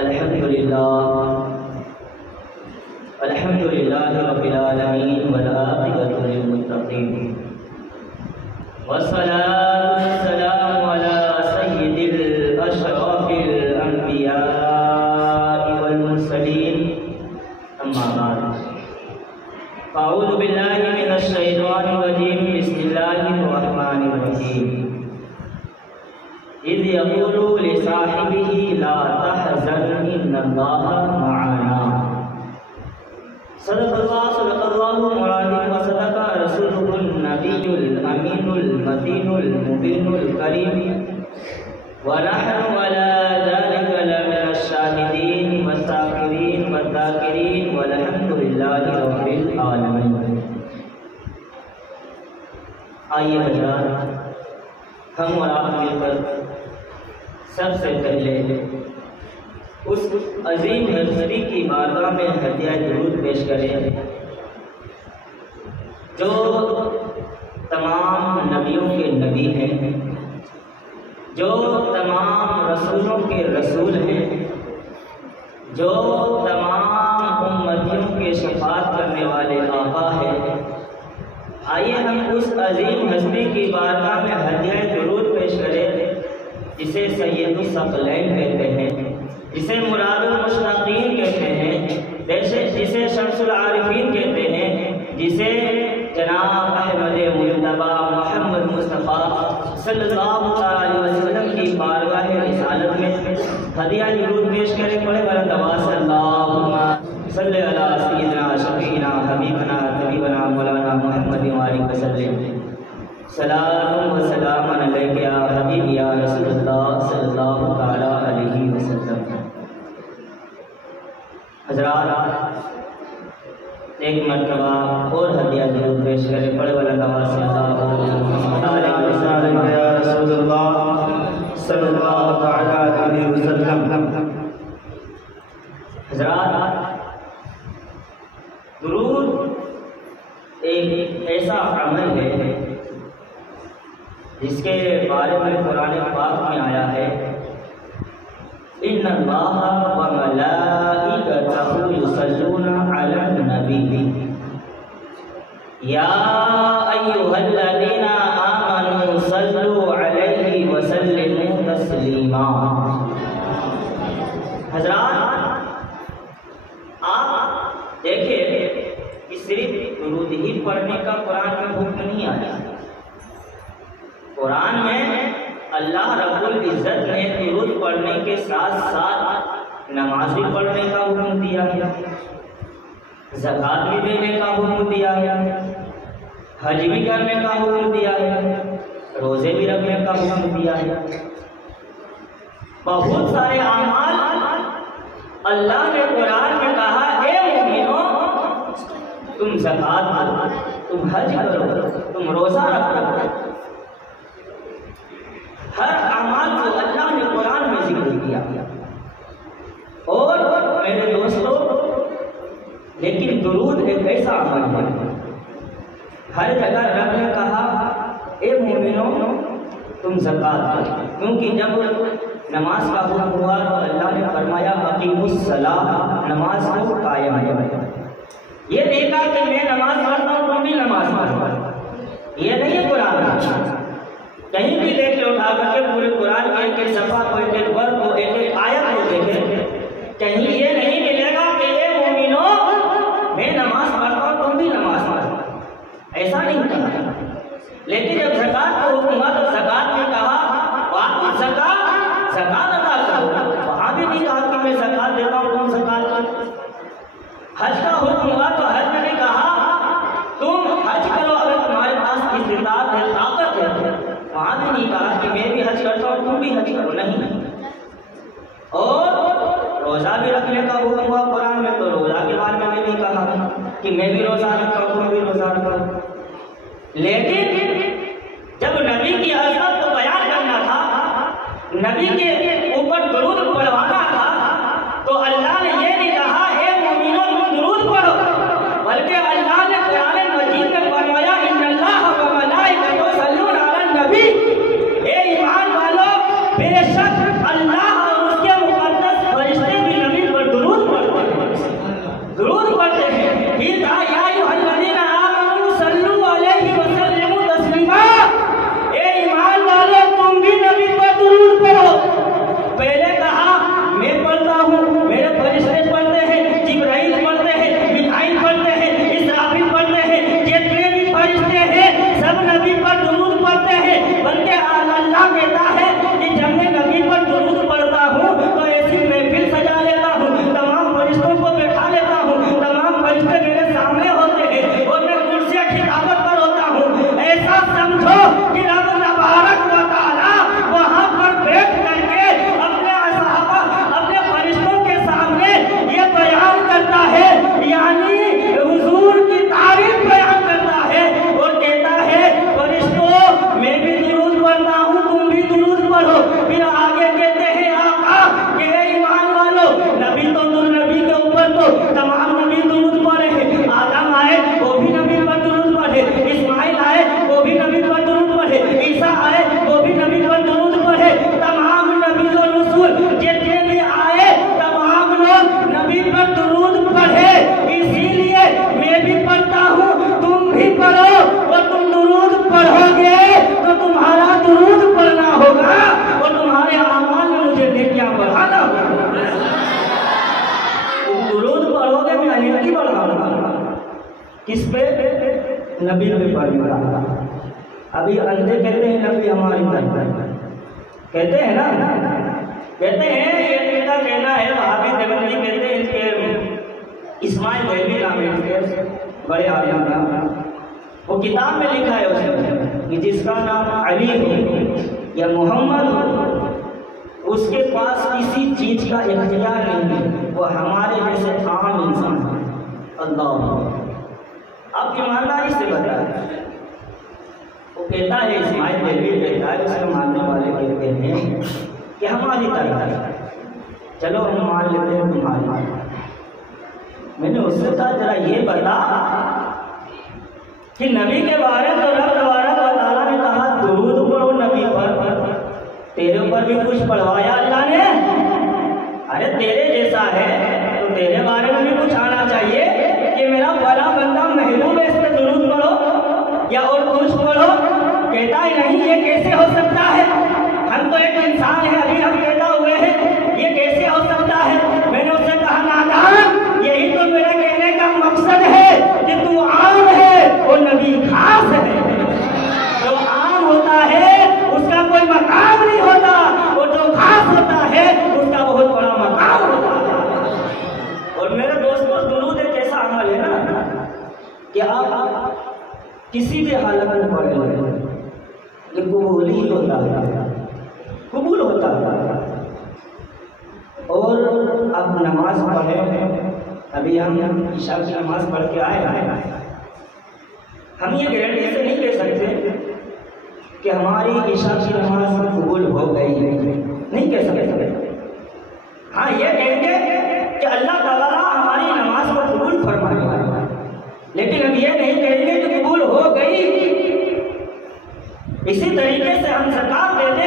अल्हम्दुलिल्लाह रब्बिल आलमीन वल आक़िबतु लिल मुत्तक़ीन वस्सलातु वस्सलामु अला सय्यिदिल अशरफिल अंबिया'i वल मुरसलीन अम्मा बाद अऊज़ु बिल्लाहि मिनश शैतानिर रजीम बिस्मिल्लाहिर रहमानिर रहीम इज़ यक़ूलु लिसाहिबिही ला तहज़न इन्नल्लाहा मअना सदक़ल्लाहु मौलाना व सदक़ा रसूलुहुन नबियुल अमीनुल मतीनुल मुबीनुल करीम व नहनु अला ज़ालिका लमिनश शाहिदीन वस्साकिरीन वज़ाकिरीन वल्हम्दुलिल्लाहि रब्बिल आलमीन। आइए हज़रात, हम और आप मिलकर सबसे पहले उस अजीम हस्ती की बारगाह में हदिया दुरूद पेश करें जो तमाम नबियों के नबी हैं, जो तमाम रसूलों के रसूल हैं, जो तमाम उम्मतियों के शफाअत करने वाले आका हैं। आइए हम उस अजीम हस्ती की बारगाह में हदिया दुरूद पेश करें जिसे सैयदुस सकलैन कहते हैं, जिसे मुरादुल मुश्ताकीन कहते हैं, जिसे शम्सुल आरिफीन कहते हैं, जिसे जनाब अहमद मुज्तबा मोहम्मद मुस्तफ़ा सल्लल्लाहु अलैहि वसल्लम की बारगाह रिसालत में हदिया दुरूद पेश करें। पढ़े वाला दवास अल्लाहुम्मा सल्लि अला सय्यिदिना शफीना हबीबना तबीबना मौलाना मुहम्मद व आलिहि वसल्लम सलाम व सलाम अलैका या हबीबी या रसूलुल्लाह सल्लल्लाहु तआला अलैहि वसल्लम। हज़रात, एक मरतबा और हदिया दुरूद पेश करें। पढ़े वाला दवा से या रसूलुल्लाह सल्लल्लाहु तआला अलैहि वसल्लम। हज़रात, दुरूद एक ऐसा अमल है जिसके बारे में कुरान पाक में आया है, इन्नल्लाहा व मलाइकतहु युसल्लूना अलन नबी या अय्युहल्लज़ीना आमनू सल्लू अलैहि व सल्लिमू तस्लीमा। हज़रात, आप देखिए कि सिर्फ दुरूद ही पढ़ने का कुरान में हुक्म नहीं आया। कुरान में अल्लाह रब्बुल इज़्ज़त ने दुरूद पढ़ने के साथ साथ नमाज भी पढ़ने का हुक्म दिया है, ज़कात भी देने का हुक्म दिया है, हज भी करने का हुक्म दिया है, रोज़े भी रखने का हुक्म दिया है। बहुत सारे अमाल अल्लाह ने कुरान में कहा, ए मुमिनों, तुम ज़कात दो, तुम हज करो, तुम रोज़ा रखो। हर अमाल को अल्लाह ने कुरान में जिक्र किया। और मेरे दोस्तों, लेकिन दुरूद एक ऐसा अमल है, हर जगह रब ने कहा, ए मोमिनों, तुम ज़कात दो, क्योंकि जब नमाज का हुक्म हुआ तो अल्लाह ने फरमाया अकीमुस सलाह, नमाज को कायम करो। ये देखा कि मैं नमाज पढ़ता हूँ, तुम भी नमाज पढ़ो, ये नहीं है कुरान। कहीं भी देख लो उठा करके पूरे कुरान के एक एक सफ़ा को, एक एक वर्ग को, एक एक आयत को देखे, कहीं ये नहीं मिलेगा कि ये मोमिनो मैं नमाज पढ़ता हूँ, तुम भी नमाज पढ़ो, ऐसा नहीं कहा। लेकिन जब ज़कात का हुक्म हुआ तो ज़कात ने कहा ज़कात अदा करो, वहाँ भी नहीं कहा कि मैं ज़कात देता हूँ, तुम ज़कात दो। हज का हुक्म हुआ तो हज में नहीं कहा तुम हज करो अगर तुम्हारे पास इस्तिताअत है, ताकत है। वहाँ भी नहीं कहा कि मैं भी हज करता हूँ, तुम भी हज करो, नहीं। और रोज़ा भी रखने का हुक्म हुआ कुरान में, तो रोज़ा के बारे में नहीं कहा कि मैं भी रोज़ा रखता हूँ, तुम भी रोज़ा रखो। लेकिन जब नबी की अज़मत को बयान करना था, नबी के ऊपर दुरूद पढ़वाना था, तो अल्लाह ने ये नहीं कहा ए मोमिनों तुम दुरूद पढ़ो, बल्कि अल्लाह ने कुरान मजीद में फरमाया इन्नल्लाहा व मलाइकतहु युसल्लूना अलन नबी। ए ईमान वालों, बेशक अल्लाह और उसके मुक़द्दस फरिश्ते भी बढ़ाना होगा। दुरूद पढ़ोगे मैं अनियति बढ़ाऊंगा। किस पे? नबी पे पढ़ेगा। अभी अंधे कहते हैं नबी हमारी तरफ, कहते हैं ना, कहते हैं, ये इनका कहना है। वहाबी देवबंदी कहते हैं, इसके इस्माइल देवी नाम है बड़े आलिम का, वो किताब में लिखा है उसने कि जिसका नाम अली हो या मोहम्मद हो, उसके पास किसी चीज का इख्तियार नहीं है, वो हमारे जैसे आम इंसान है। अल्लाह आप ईमानदारी से बताएं। वो कहता है, इस्माइल देवी कहता है, उसके मानने वाले कहते हैं कि हमारी तरह, चलो हम मान लेते हैं तुम्हारी। मैंने उससे कहा जरा ये बता कि नबी के बारे में तो रब तबारक व तआला ने कहा दुरूद पढ़ो नबी पर, तेरे ऊपर भी कुछ पढ़वाया अल्लाह ने? अरे तेरे जैसा है तो तेरे बारे में भी कुछ आना चाहिए कि मेरा बड़ा बंदा महबूब है, इस पर दुरूद पढ़ो या और कुछ पढ़ो। कहता है नहीं, ये कैसे हो सकता है, हम तो एक इंसान है, अभी हम पैदा हुए हैं, ये कैसे हो सकता है? मैंने उससे कहा नादान, यही तो मेरे कहने का मकसद है कि तू आम है और नबी खास है। जो आम होता है उसका कोई मकाम नहीं होता, और जो खास होता है उसका बहुत बड़ा मकाम होता है। और मेरे दोस्तों, दुरूद एक ऐसा अमल है ना कि आप किसी भी हालत में पढ़े ये कबूल ही होता है, कबूल होता है। और अब नमाज पढ़े, अभी हम ईशा की नमाज पढ़ के आए हैं, हम ये गारंटी से नहीं कह सकते कि हमारी ईशा की नमाज कबूल हो गई है, नहीं कह सकते। हाँ ये कहेंगे कि अल्लाह ताला हमारी नमाज को कबूल फरमाएगा, लेकिन हम ये नहीं कहेंगे कि कबूल हो गई। इसी तरीके से हम ज़कात देते,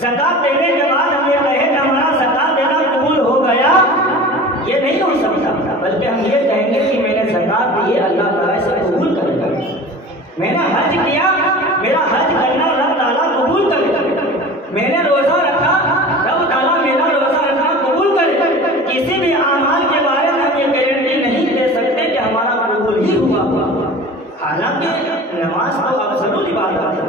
ज़कात देने के बाद हम ये कहें कि हमारा ज़कात देना कबूल हो गया, ये नहीं हो सकता। बल्कि हम ये कहेंगे कि मैंने ज़कात दी है, अल्लाह ताला इसे कबूल करेगा। मैंने हज किया, मेरा हज करना रब ताला कबूल करेगा। मैंने रोज़ा रखा, रब ताला मेरा रोज़ा रखना कबूल करेगा। किसी भी आमाल के बारे में हम ये गारंटी नहीं दे सकते कि हमारा कबूल ही हुआ। हालांकि नमाज तो अफजल इबादत है,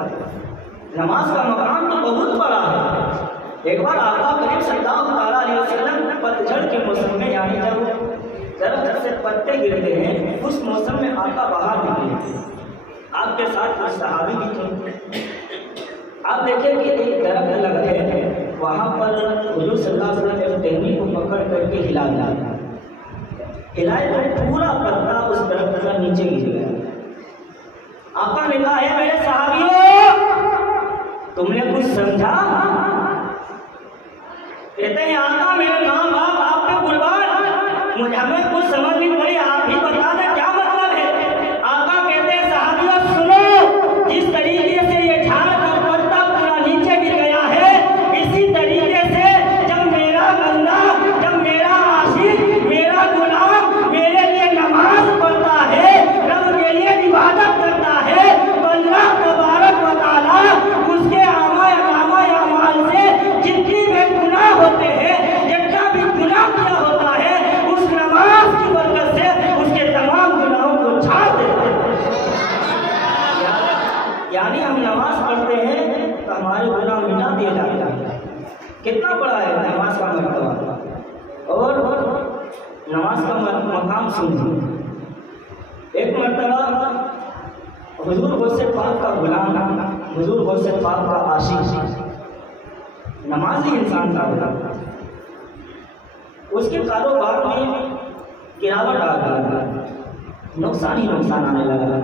नमाज का मकाम तो बहुत बड़ा है। एक बार आका करीम सल्लल्लाहु अलैहि वसल्लम पतझड़ के मौसम में, यानी जब दरख्त से पत्ते गिरते हैं, उस मौसम में आका बाहर निकले, आपके साथ कुछ सहाबी भी थे। आप देखें कि एक दरख्त लगा है, वहाँ पर हुजूर सल्लल्लाहु अलैहि वसल्लम एक टहनी को पकड़ करके हिला दिया, हिलाए तो पूरा पत्ता उस दरख्त का नीचे गिर गया। आका ने कहा है मेरे सहाबियों, तुमने कुछ समझा? कहते हैं आका मेरे माँ बाप आप पे कुर्बान, मुझे हमें कुछ समझ नहीं पड़ी, आप ही बता दें क्या मतलब है। आका कहते हैं सहाबियों सुनो, जिस तरीके से ये झाड़ का पत्ता पूरा नीचे गिर गया है, इसी तरीके से जब मेरा बंदा, जब मेरा आशिक, मेरा गुलाम मेरे लिए नमाज पढ़ता है, रब के लिए इबादत करता है, तो अल्लाह तबारक व तआला उसके अमाल से जितनी भी गुनाह होते हैं, जितना भी गुनाह किया होता है, उस नमाज की बरकत से उसके तमाम गुनाहों को छाड़ देता है। यानी हम नमाज पढ़ते हैं तो हमारे गुनाह मिटा दिए जाते हैं। कितना बड़ा है नमाज का मर्तबा। और नमाज का मकाम सुनिए। एक मर्तबा हुजूर गौसे पाक का गुलाम, हुजूर गौसे पाक का आशिक, नमाजी इंसान का गुलाम, उसके कारोबार में गिरावट आ गई, नुकसान ही नुकसान आने लगा।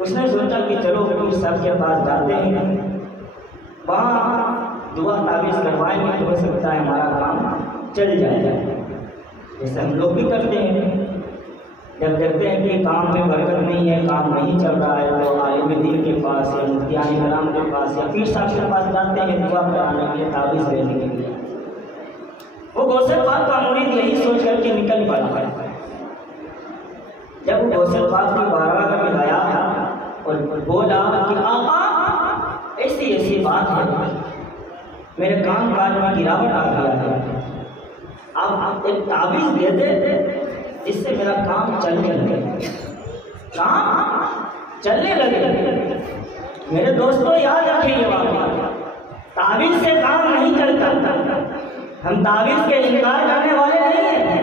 उसने सोचा कि चलो पीर साहब के पास जाते हैं, वहाँ दुआ ताबीज़ करवाएंगे तो हो सकता है हमारा काम चल जाएगा, जैसे हम लोग भी करते हैं। जब देखते हैं कि काम में बरकत नहीं है, काम नहीं चल रहा है, तो आलिम दीन के पास या मुफ्तियान कराम के पास या पीर साहब के पास जाते हैं दुआ कराने के लिए, ताबीज़ लेने के लिए। वो गौसे पाक का मुरीद यही सोच करके निकल पड़ा है। जब वो गौसे पाक की बारगाह में गया और बोला कि आका ऐसी ऐसी बात है, मेरे काम काज में गिरावट आ गया है, आप एक ताबीज दे दे जिससे मेरा काम चलने लगे, काम चलने लगे। मेरे दोस्तों याद रखिए ये बात, ताबीज से काम नहीं चलता। हम ताबीज के इनकार करने वाले नहीं हैं,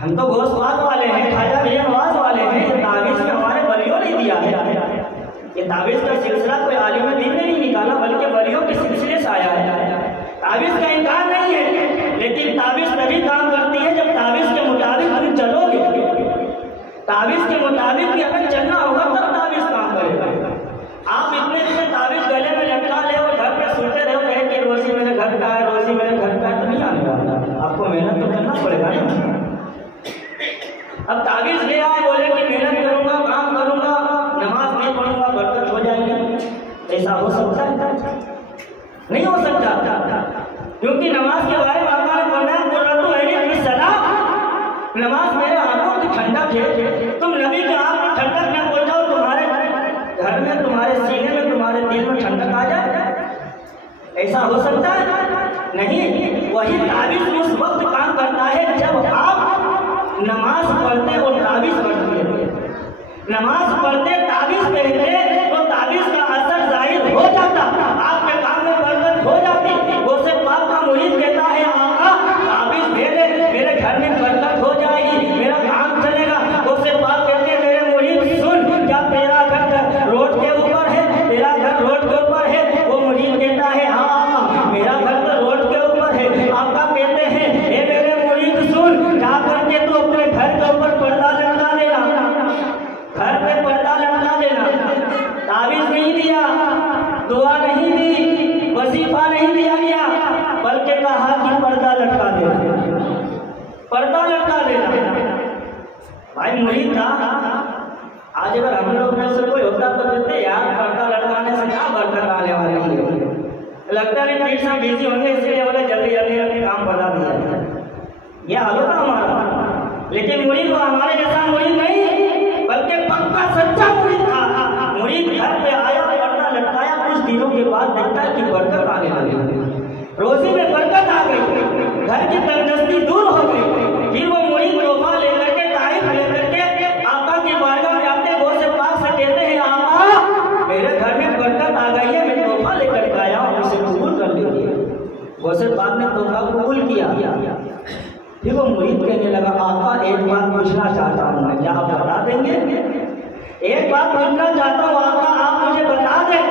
हम तो घोषवाद वाले हैं, खाजा बेनवाज वाले हैं। ये ताबीज के हमारे वलियों ने दिया है। ये ताबीज का सिलसिला कोई आलिम दीन ने नहीं निकाला, बल्कि वलियों के सिलसिले से आया है। ताबीज का इनकार नहीं है, लेकिन ताबीज तभी काम करती है जब ताबीज के मुताबिक तुम चलोगे। ताबीज के मुताबिक भी अगर चलना होगा तब ताबीज काम करेगा। आप इतने ताबीज गले में लटका ले और घर पे सोते रहो कहे कि रोजी मेरे घर का है, रोजी मेरे घर का है, तो नहीं आने वाला। आपको मेहनत तो करना पड़ेगा ना। अब ताबीज ले आए, बोले कि मेहनत करूंगा, काम करूंगा, नमाज नहीं पढ़ूंगा, बरकत हो जाएगी। ऐसा हो सकता है? नहीं हो सकता, क्योंकि नमाज के बारे में आका ने फरमाया कुर्रतु ऐनी फी सलाह, नमाज मेरे आंखों की ठंडक है। तुम नबी के आंख में ठंडक न बोल जाओ, तुम्हारे घर में, तुम्हारे सीने में, तुम्हारे दिल में ठंडक आ जाए। ऐसा हो सकता है? नहीं। वही ताबीज उस वक्त काम करता है जब आप नमाज पढ़ते और ताबीज पढ़ते। नमाज पढ़ते ताबीज पहनते तो ताबीज का असर जाहिर हो जाता, आपके काम में बरकत हो जाती। वो से पाक का मुरीद कहता है आका ताबीज दे दे, मेरे घर में बरकत हो जाएगी, मेरा काम चलेगा। वो से पाक कहते हैं मेरे मुरीद सुन, क्या तेरा घर रोड के ऊपर है? तेरा घर रोड के ऊपर है? वो मुरीद कहता है हाँ मेरा घर तो रोड के ऊपर है। आका कहते हैं हे मेरे मुरीद सुन, जा करके तो अपने घर के ऊपर पर्दा लटका देना, घर पे पर्दा लटका देना। ताबीज नहीं दिया, दुआ नहीं दी, वजीफा नहीं दिया गया, बल्कि कहा कि पर्दा लटका देना, पर्दा लटका देना। भाई मुरीद था। आज अगर हम लोग में से कोई होता तो कहते यार पर्दा लटकाने से क्या बरकत आने वाली है, लगता नहीं पीठ से बिजी होंगे इसलिए बोले जल्दी जल्दी अपने काम बता दिया। यह हाल होता हमारा। लेकिन मुरीद वो हमारे जैसा मुरीद नहीं, बल्कि पक्का सच्चा मुरीद था। मुरीद घर पे आया, पर्दा लटकाया, कुछ दिनों के बाद देखता है कि बरकत आने लगी, रोजी में बरकत आ गई, घर की तंगदस्ती दूर हो गई। फिर वो मुरीद तोहफा लेकर के, तारीफ लेकर के आका की बारगाह में जाते, वो से पाक से कहते हैं आका मेरे घर में बरकत आ गई है, मैं तोहफा लेकर के आया हूँ, उसे कबूल कर लीजिए। वो से पाक ने तोहफा कबूल किया। फिर वो मुरीद कहने लगा आका एक बात पूछना चाहता हूँ मैं, क्या आप बता देंगे? एक बात पूछना चाहता हूँ आका, आप मुझे बता दें।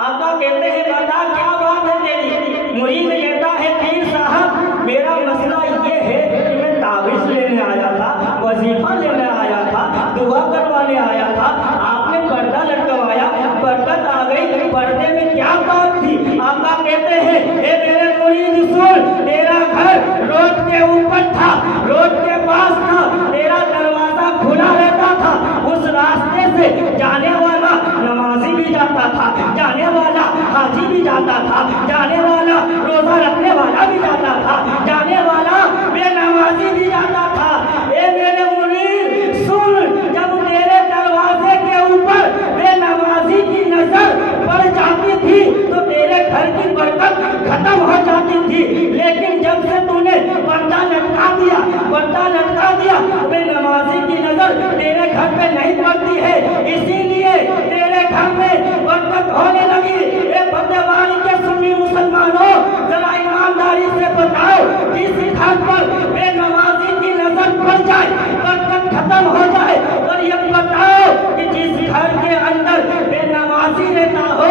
आका कहते हैं बता क्या बात है तेरी? मुरीद कहता है पीर साहब मेरा मसला ये है कि मैं ताबीज लेने आया था, वजीफा लेने आया था, दुआ करवाने आया था, आपने पर्दा लटकवाया, बरकत आ गई, पर्दे में क्या बात थी? आका कहते हैं ए मेरे मुरीद सुन, तेरा घर रोड के ऊपर था, रोड के पास था, तेरा दरवाजा खुला रहता था, उस रास्ते से जाने वाला नमाजी भी जाता था, जाने वाला हाजी भी जाता था, जाने वाला रोजा रखने वाला भी जाता था, जाने वाला बेनमाजी भी जाता था। ए मेरे मुरीद सुन, जब तेरे दरवाजे के ऊपर बेनमाजी की नजर पड़ जाती थी तो तेरे घर की बरकत खत्म हो जाती थी, लेकिन जब से तूने पर्दा लटका दिया, पर्दा लटका दिया, बेनमाजी की नजर तेरे घर पे नहीं पड़ती है, इसीलिए तेरे घर में बरकत होने लगी। ए बदवानी के सुन्नी मुसलमानों, जरा ईमानदारी से बताओ, जिस घर पर बेनमाजी की नजर पड़ जाए, बरकत खत्म हो जाए, और ये बताओ कि जिस घर के अंदर बेनमाजी रहता हो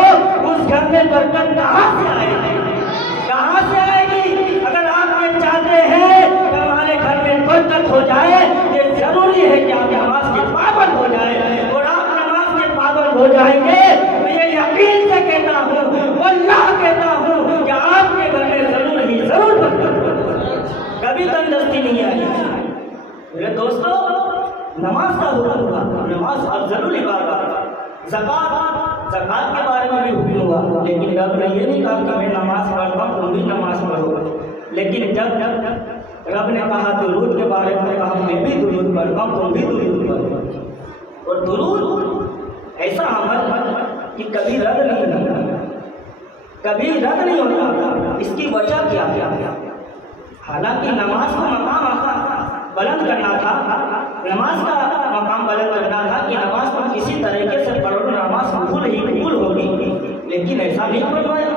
उस घर में बरकत कहाँ से आएगी? कहाँ से आएगी? अगर आप ये चाहते हैं कि हमारे घर में बरकत हो जाए, ये जरूरी है कि आप नमाज के पाबंद हो जाए, और आप नमाज के पाबंद हो जाएंगे तो ये यकीन से कहता हूँ, अल्लाह कहता हूँ कि आपके घर में जरूर ही जरूर बरकत होगी, कभी तंदुरुस्ती नहीं आएगी। मेरे दोस्तों, नमाज का हुक्म हुआ, नमाज अफजलुल इबादत, ज़कात के बारे में भी हुक्म हुआ, लेकिन रब ने ये नहीं कहा कि मैं नमाज पढ़ता हूँ तुम भी नमाज पढ़ो। लेकिन जब रब ने कहा दुरूद के बारे में, कहा मैं भी दुरूद पढ़ता हूँ तुम भी दुरूद पढ़ो। और दुरूद ऐसा अमल कि कभी रद्द नहीं होता, कभी रद्द नहीं होता। इसकी वजह क्या? हालांकि नमाज का मकाम बुलंद करना था, नमाज का मकाम बुलंद करना था कि नमाज को किसी तरीके से पढ़ो, नमाज कबूल होगी, लेकिन ऐसा नहीं करवाया।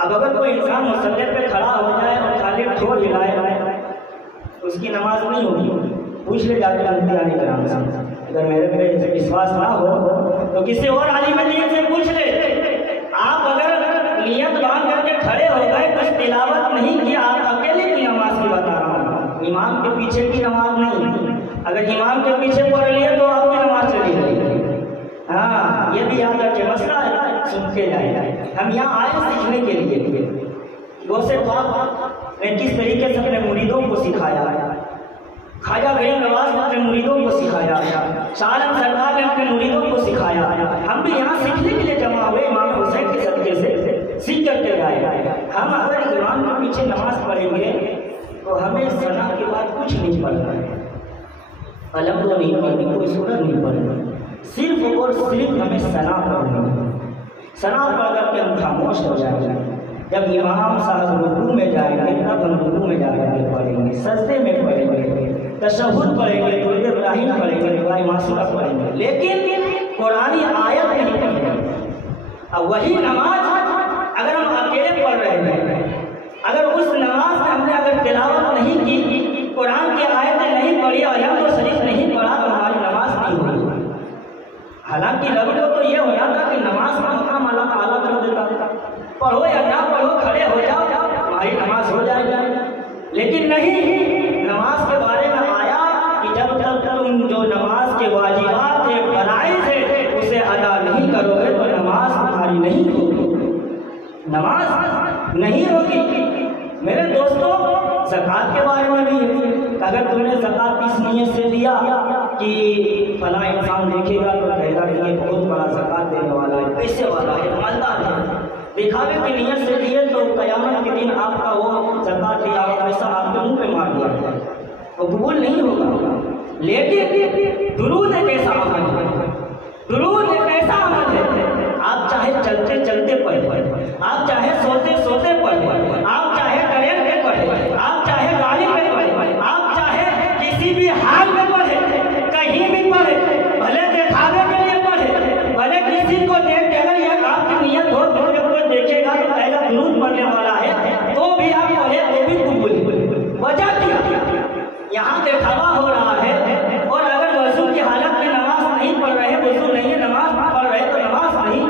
अब अगर कोई इंसान मुसल्ले पे खड़ा हो जाए और खाली ठोर हिलाए, उसकी नमाज नहीं होगी। पूछ ले जाके मुफ्ती कराम से, अगर मेरे पे विश्वास ना हो तो किसी और आलिम दीन से पूछ ले। आप अगर नियत बांध करके खड़े हो गए, कुछ तिलावत नहीं किया, आप अकेले की नमाज की बता रहा हूँ, इमाम के पीछे की नमाज नहीं। अगर इमाम के पीछे पढ़ लिए तो आपकी नमाज चली जाएगी। हाँ, ये भी याद रखे, मसला है, सुनते जाए। हम यहाँ आए सीखने के लिए। गौसे पाक ने किस तरीके से अपने मुरीदों को सिखाया, ख्वाजा गरीब नवाज ने अपने मुरीदों को सिखाया, शाह आलम सरकार ने अपने मुरीदों को सिखाया। हम भी यहाँ सीखने के लिए जमा हुए, इमाम हुसैन के सदक़े से सीख करके गए। हम अगर इमाम के पीछे नमाज पढ़ेंगे तो हमें सना के बाद कुछ नहीं पढ़ना है, अलम तो नहीं पढ़नी, कोई सूरत नहीं पढ़नी, सिर्फ और सिर्फ हमें सना पढ़नी है। सना पढ़ करके हम खामोश हो जाएंगे। जब इमाम साहब रुकू में जाएंगे तब हम रुकू में जाकर पढ़ेंगे, सजदे में पढ़ेंगे, तशहुद पढ़ेंगे, दुरूद इब्राहिम पढ़ेंगे, दुआए मासूरा पढ़ेंगे, लेकिन कुरानी आयत नहीं पढ़ेंगे। अब वही नमाज अगर हम अकेले पढ़ रहे हैं, अगर उस नमाज में हमने अगर तिलावत नहीं की, कुरान की आयतें नहीं पढ़ी और हम तो शरीफ नहीं पढ़ा, तो हमारी नमाज नहीं होगी। हालांकि रबड़ो तो ये हो जाता कि नमाज का मकाम अल्लाह ताला कर देता, पढ़ो या ना पढ़ो, खड़े हो जाओ, हमारी नमाज हो जाएगी। लेकिन नहीं, नमाज के बारे में आया कि जब तक तुम जो नमाज के वाजिबात थे, फराइज़ थे, उसे अदा नहीं करोगे तो नमाज तुम्हारी नहीं होगी, नमाज नहीं होगी। मेरे दोस्तों, ज़कात के बारे में भी है, अगर तुमने ज़कात इस नीयत से दिया कि फला इंसान देखेगा तो कहेगा कि ये बहुत बड़ा ज़कात देने वाला है, पैसे वाला है, मालदार है, दिखावे की नीयत से दिए तो क़यामत के दिन आपका वो ज़कात दिया हुआ पैसा आपके मुंह पे मार दिया जाए, वो कबूल नहीं होगा। लेकिन दुरूद एक ऐसा अमल है, दुरूद एक ऐसा अमल है, आप चाहे चलते चलते पढ़े, आप चाहे सोते सोते पढ़े, आप चाहे ट्रेन में पढ़े, आप चाहे गाड़ी में पढ़े, आप चाहे किसी भी हाल में पढ़े, कहीं भी पढ़े, भले दिखावे के लिए पढ़े, भले किसी को देख के, अगर यह आपकी नियत हो तो कोई देखेगा तो पहला दुरूद पढ़ने वाला है, तो भी आप पढ़े, वो भी कबूल। वजह क्या? यहाँ दिखावा हो रहा है, और अगर वज़ू की हालत में नमाज नहीं पढ़ रहे, वज़ू नहीं है, नमाज पढ़ रहे तो नमाज नहीं,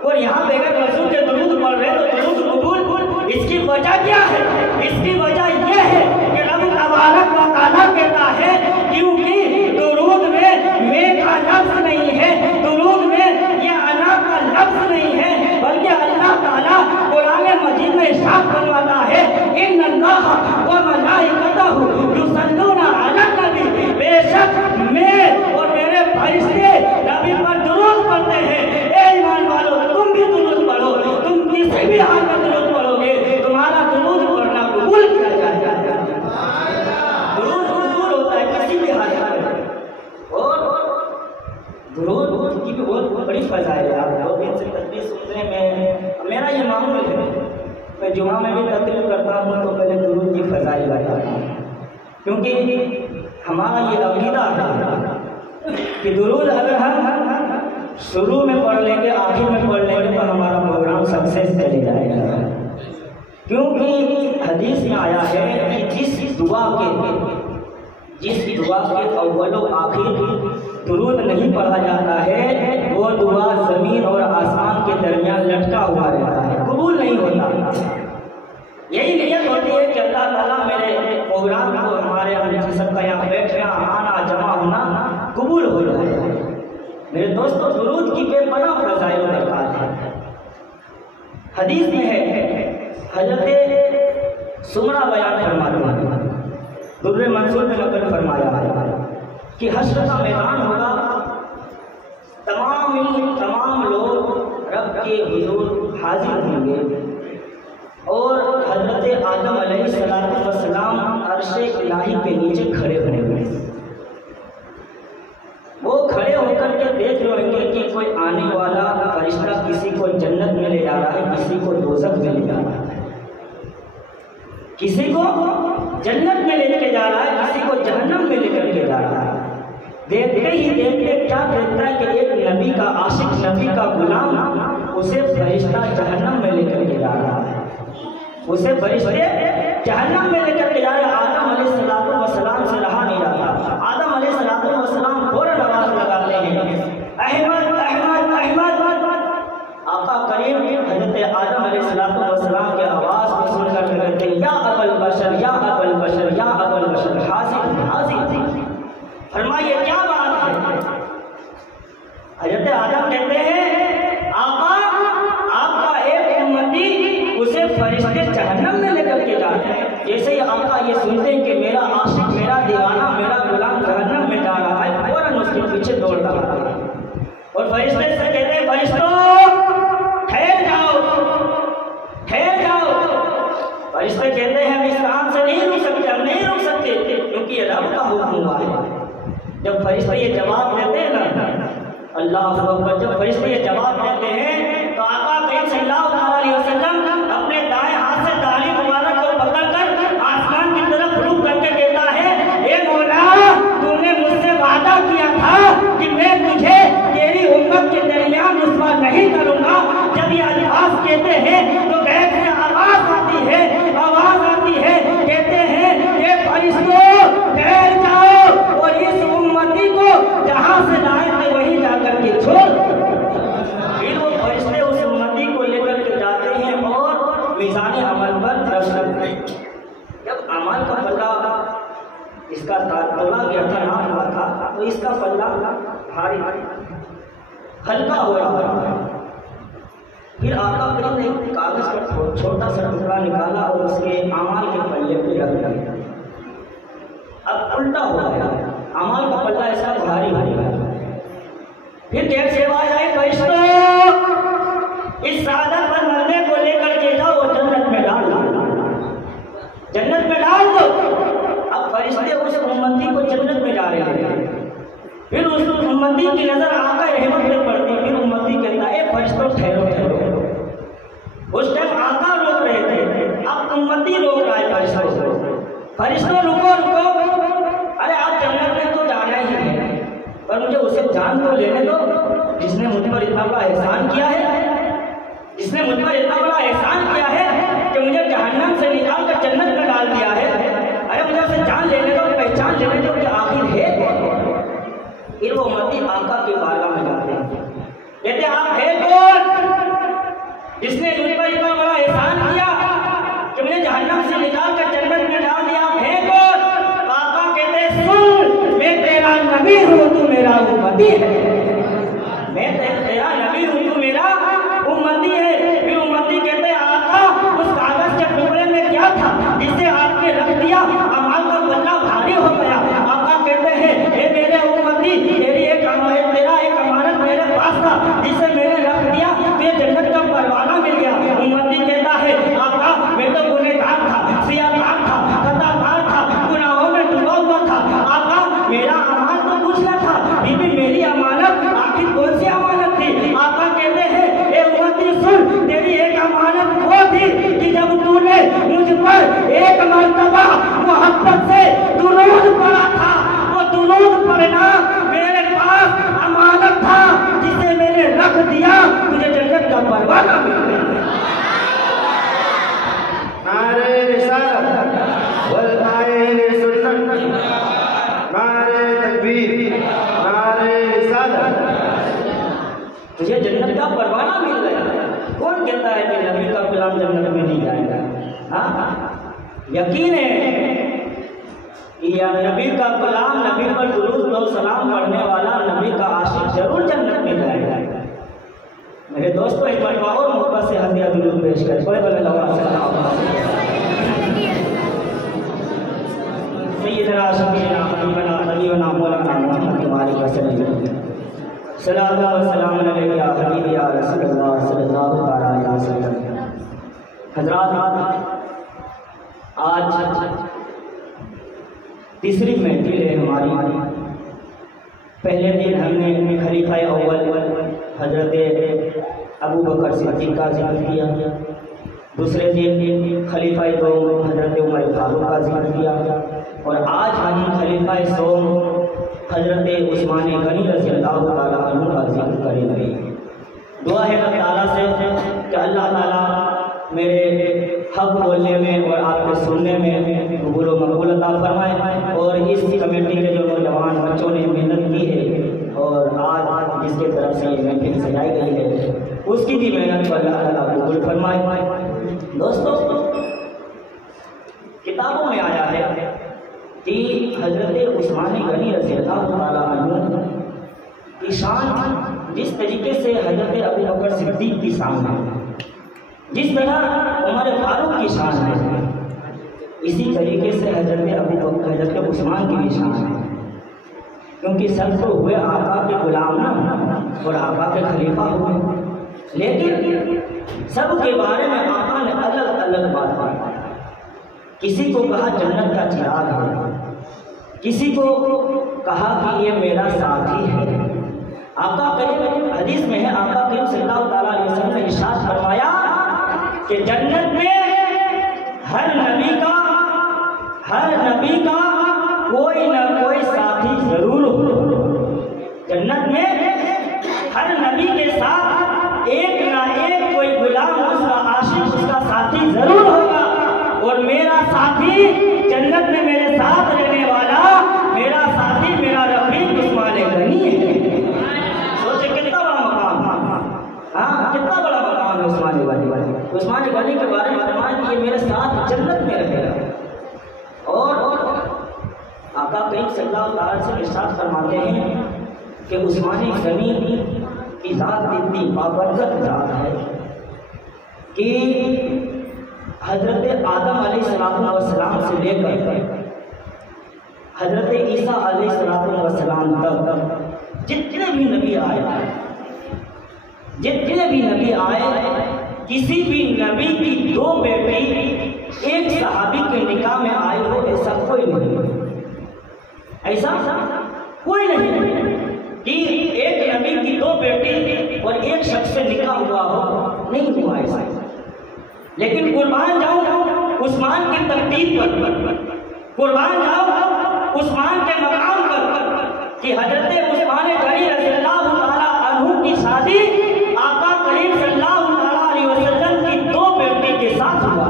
और यहाँ बगैर वज़ू के दुरूद पढ़ रहे तो दुरूद कबूल। इसकी वजह क्या है? इसकी वजह यह है कि रब तबारक व तआला कहता है, क्योंकि दुरूद में मैं का लफ्ज़ नहीं है, दुरूद में ये अना का लफ्ज़ नहीं है, बल्कि अल्लाह ताला कुरान मजीद में इरशाद फरमाता है, इन्नल्लाह व मलाइकतहु युसल्लूना अला नबी, बेशक मैं और मेरे फरिश्ते नबी पर दुरूद पढ़ते हैं। ए ईमान वालों, तुम भी दुरूद पढ़ो, तुम किसी भी हाल में दुरूद पढ़ोगे, तुम्हारा दुरूद पढ़ना कबूल किया जाएगा। दुरूद कबूल होता है किसी भी हाल में, और दुरूद की भी बहुत बड़ी फज़ाइल है। आप 2 दिन से तकरीर सुनने में मेरा ये मामूल है, मैं जुमा में भी तकरीर करता हूँ तो पहले दुरूद की फज़ाइल बताता हूँ, क्योंकि हमारा ये अक़ीदा है कि दुरूद अगर हम शुरू में पढ़ लेंगे, आखिर में पढ़ लेंगे तो हमारा प्रोग्राम सक्सेस चले जाएगा। क्योंकि हदीस में आया है कि जिस दुआ के अव्वल व आखिर दुरूद नहीं पढ़ा जाता है, वो दुआ ज़मीन और आसमान के दरमियान लटका हुआ रहता है, कबूल नहीं होता। यही नियत होती है कि अल्लाह ताला मेरे प्रोग्राम को, हमारे हम सबका यहाँ बैठना, आना, जमा होना कबूल हो जाए। मेरे दोस्तों, दुरूद की बेपनाह फज़ाइल बरकत है। हदीस में है, हज़रत सुमरा बयान फरमाते हैं, दुर्रे मंसूर में नकल फरमाया है कि हश्र का मैदान होगा, तमाम लोग रब के हुजूर हाजिर होंगे, और हज़रत आदम अलैहिस्सलाम अर्शे इलाही के नीचे खड़े होंगे। वो खड़े होकर के देख लेंगे कि कोई आने वाला फरिश्ता किसी को जन्नत में ले जा रहा है, किसी को दोज़ख में ले जा रहा है। किसी को जन्नत में लेके जा रहा है, किसी को जहन्नम में लेकर के जा रहा है। देखते ही देखते क्या कहता है कि एक नबी का आशिक, नबी का गुलाम, उसे फरिश्ता जहन्नम में लेकर के जा रहा है, उसे फरिश्ते जहन्नम में लेकर के जा रहे हैं। आदम अलैहिस्सलाम से रहा नहीं जाता। आदम अलैहिस्सलाम फौरन आवाज लगाते हैं, अहमद अहमद अहमद। आका करीम हजरत आदम अलैहिस्सलाम के आवाज को सुनकर कहते हैं, या अबल बशर, या अबल बशर, या अबल बशर, हाजिर हाजिर। फरमाइए क्या बात है? हजरत आदम कहते हैं, आका आपका एक उम्मती, उसे फरिश्ते जहन्नम में लेकर के जाते हैं। जैसे ही आका ये सुनते हैं कि मेरा आशिक, मेरा दीवाना, मेरा गुलाम जहन्नम में जा रहा है, फौरन उसके पीछे दौड़ता है और फरिश्ते से कहते हैं, फरिश्तों ठहर जाओ, ठहर जाओ। फरिश्ते कहते हैं, हम इस काम से नहीं रुक सकते, हम नहीं रुक सकते, क्योंकि ये रब का हुक्म हुआ है। जब फरिश्ते ये जवाब देते हैं ना, अल्लाह अकबर, जब फरिश्ते ये जवाब देते हैं तो आका करीम सल्लल्लाहु अलैहि वसल्लम अपने दाएं हाथ से दाढ़ी मुबारक को पकड़कर आसमान की तरफ रुख करके कहता है, ए मौला, तूने मुझसे वादा किया था कि मैं तुझे तेरी उम्मत के दरमियान रुसवा नहीं करूंगा। जब ये अल्फाज कहते हैं तो गैर से आवाज आती है, आवाज आती है, कहते हैं, ये फरिश्तों ठहर जाओ और इस उम्मती को जहां से लाए थे वहीं जाकर के छोड़। फिर वो फरिश्ते उस उम्मती को लेकर के जाते हैं और मीज़ान अमल पर रख सकते हैं। जब अमल का पल्ला इसका तोड़ा गया था, नाम हुआ था, तो इसका पल्ला भारी हल्का हो रहा है। फिर आका करीम ने एक कागज का छोटा सा टुकड़ा निकाला और उसके अमाल के पल्ले पे रख दिया। अब उल्टा हो गया, अमाल का पल्ला ऐसा भारी भारी है। फिर कैसे आवाज आई, फरिश्तों इस सादर पर मरने को लेकर के जाओ और जन्नत में डाल दो, जन्नत में डाल दो। अब फरिश्ते उस उम्मती को जन्नत में डाले हैं। फिर उस उम्मती की नजर आका रहमत में पड़ती। फिर उम्मती कहता है, फरिश्तों ठहरो ठहरो। उस टाइम आका रोक रहे थे, अब उम्मती रोक रहा है फरिश्तों। फरिश्तों रुको रुको, अरे आप जन्नत में तो जाना ही है, पर मुझे उसे जान तो लेने दो जिसने मुझ पर इतना बड़ा एहसान किया है, जिसने मुझ पर इतना बड़ा एहसान किया है कि मुझे जहन्नम से निकाल कर जन्नत में डाल दिया है। अरे मुझे उसे जान लेने दो, पहचान लेने दो कि आखिर है कौन। फिर वो उम्मती आका के बारगाह में जाते हैं, कहते आप है कौन जिसने मुझ पर इतना बड़ा एहसान किया कि मुझे जहन्नम से निकाल कर जन्नत में डाल दिया, आप है कौन? आका कहते सुन, मैं तेरा नबी हूँ, तू मेरा उम्मती है। मैं तेरा नबी हूँ, तू मेरा उम्मती है। फिर उम्मती कहते आका उस कागज के टुकड़े में क्या था जिसे आपने रख दिया, अमाल का पल्ला भारी हो गया। आका कहते हैं, हे मेरे उम्मती, तेरा एक अमानत मेरे पास था जिसे मैंने रख दिया, तुझे जन्नत का परवाना मिल गया। उम्मती कहता है, आका मैं तो गुनहगार था, सियाहकार था, खताकार था, गुनाहों में डूबा हुआ था। आका मेरा अमानत तो कुछ न था, बीबी मेरी अमानत आखिर कौन सी अमानत थी? आका कहते हैं, ए उम्मती सुन, तेरी एक अमानत वो थी कि जब तूने मुझ पर एक मर्तबा मोहब्बत से दुरूद पढ़ा था, वो दुरूद पढ़ना मेरे पास अमानत था जिसे मैंने रख दिया, तुझे जन्नत का परवाना मिल गया। नारे रिसालत वल आए सुन्नत, नारे तकबीर, नारे रिसालत, तुझे जन्नत का परवाना मिल गया। कौन कहता है कि नबी का गुलाम जन्नत में नहीं जाएगा? हाँ, यकीन है या नबी का गुलाम, नबी पर दुरूद और सलाम पढ़ने वाला, नबी का आशिक जरूर जन्नत में जाएगा। मेरे दोस्तों एक बार और मोहब्बत से हदिया दुरूद पेश करें। बड़े बड़े लोग सैयदना शफीना हबीबना हबीबना मौलाना मुहम्मद वाली वसल्लम सल्लल्लाहु अलैहि वसल्लम या हबीबी या रसूलुल्लाह सल्लल्लाहु अलैहि वसल्लम। हज़रात, आज तीसरी महफिल है हमारी। पहले दिन हमने खलीफा अव्वल हजरत अबू बकर सिद्दीक़ का जिक्र किया, दूसरे दिन खलीफा दो हजरत उमर फारूक का जिक्र किया, और आज हम खलीफा सोम हजरत उस्मान गनी रज़ी अल्लाह ताला अन्हु का जिक्र करेंगे। दुआ है अल्लाह ताला से कि अल्लाह ताला मेरे हक बोलने में और आपके सुनने में कबूल व मकबूल अता फरमाए, और इस कमेटी के जो नौजवान बच्चों ने मेहनत की है और आज जिसके तरफ से ये महफिल सजाई गई है उसकी भी मेहनत को अल्लाह ताला कबूल फरमाए। दोस्तों, किताबों में आया है कि हजरत उस्मान गनी रज़ी अल्लाह ताला अन्हु की शान जिस तरीके से हजरत अबू बकर सिद्दीक की शान है, जिस तरह उमर फारूक की शान है, इसी तरीके से हजरत उस्मान की भी शान है, क्योंकि सब तो हुए आका के गुलाम ना और आका के खलीफा हुए, लेकिन सब के बारे में आका ने अलग अलग बात बताई। किसी को कहा जन्नत का चिराग है, किसी को कहा कि ये मेरा साथी है। आका करीम हदीस में है, आका करीम सल्लल्लाहु अलैहि वसल्लम ने इरशाद फरमाया कि जन्नत में हर नबी का कोई ना कोई साथी जरूर हो। जन्नत में हर नबी के साथ एक ना एक कोई गुलाम, उसका आशिक, उसका साथी जरूर होगा, और मेरा साथी जन्नत में मेरे साथ रहने वाला मेरा साथी, मेरा रफीक उस्मान गनी है। सोचे कितना बड़ा मकाम, हाँ कितना बड़ा मकाम है उस्मान गनी। उस्मान गनी के बारे में फरमाया कि ये मेरे साथ जन्नत में रहेगा। और आका करीम सल्लल्लाहु अलैहि वसल्लम इरशाद फरमाते हैं कि उस्मान गनी की ज़ात इतनी बाबरकत ज़ात है कि हजरत आदम अलैहिस्सलाम से लेकर हजरत ईसा अलैहिस्सलाम तक जितने भी नबी आए, किसी भी नबी की दो बेटी एक सहाबी के निकाह में आए हो, ऐसा कोई नहीं, ऐसा कोई नहीं कि एक नबी की दो बेटी और एक शख्स से निकाह हुआ हो, नहीं हुआ ऐसा। लेकिन कुर्बान जाओ उस्मान की तरतीब पर, कुर्बान जाओ उस्मान के मकाम पर कि हजरत उस्मान गनी रज़ियल्लाहु ताला अन्हु की शादी आका करीम सल्लल्लाहु अलैहि वसल्लम की दो बेटी के साथ हुआ।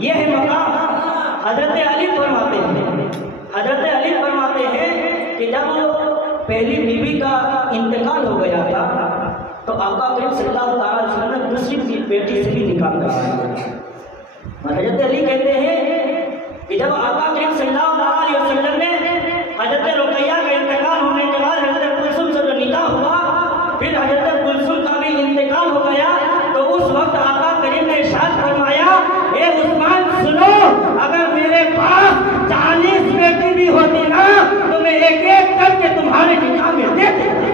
यह है मकाम। हजरत अली फरमाते हैं कि जब पहली बीवी का इंतकाल हो गया था तो आका करीम सल्लल्लाहु अलैहि वसल्लम ने दूसरी बेटी से भी निकाह कराया। हजरत अली कहते हैं कि जब आका करीम सल्लल्लाहु अलैहि वसल्लम ने हजरत रुकैया का इंतकाल होने के बाद हजरत कुलसुम से जो निकाह हुआ, फिर हजरत कुलसुम का भी इंतकाल हो गया, तो उस वक्त आका करीम ने इरशाद फरमाया, ए उस्मान सुनो, अगर मेरे पास 40 बेटी भी होती ना तो मैं एक एक करके तुम्हारे निकाह में दे देता,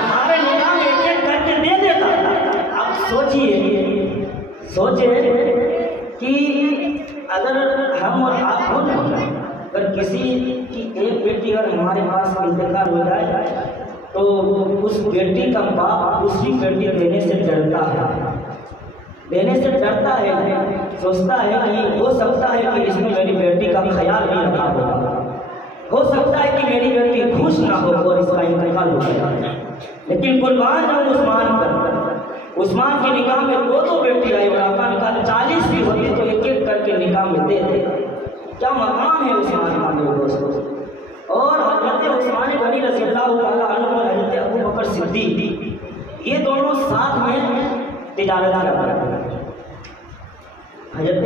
तुम्हारे निकाह में एक एक करके दे देता। आप सोचिए कि अगर हम और आप हो ना, अगर किसी की एक बेटी अगर हमारे पास इंतकाल हो जाए तो उस बेटी का बाप दूसरी बेटी देने से डरता है, सोचता है कि हो सकता है कि इसमें मेरी बेटी का ख्याल नहीं रखा होगा, हो सकता है कि मेरी बेटी खुश ना हो और इसका इंतकाल हो गया। लेकिन कुर्बान जाऊं उस्मान पर, उस्मान के निकाह में दो बेटी आई और आका ने कहा 40 भी होती तो एक एक करके निकाह में दे दे। क्या मकाम है उस्मान का मेरे दोस्तों। और हजरत उस्मान गनी रज़ियल्लाहु ताला अन्हु और हजरत अबू बकर सिद्दीक ये दोनों साथ में तिजारत करते हैं। हजरत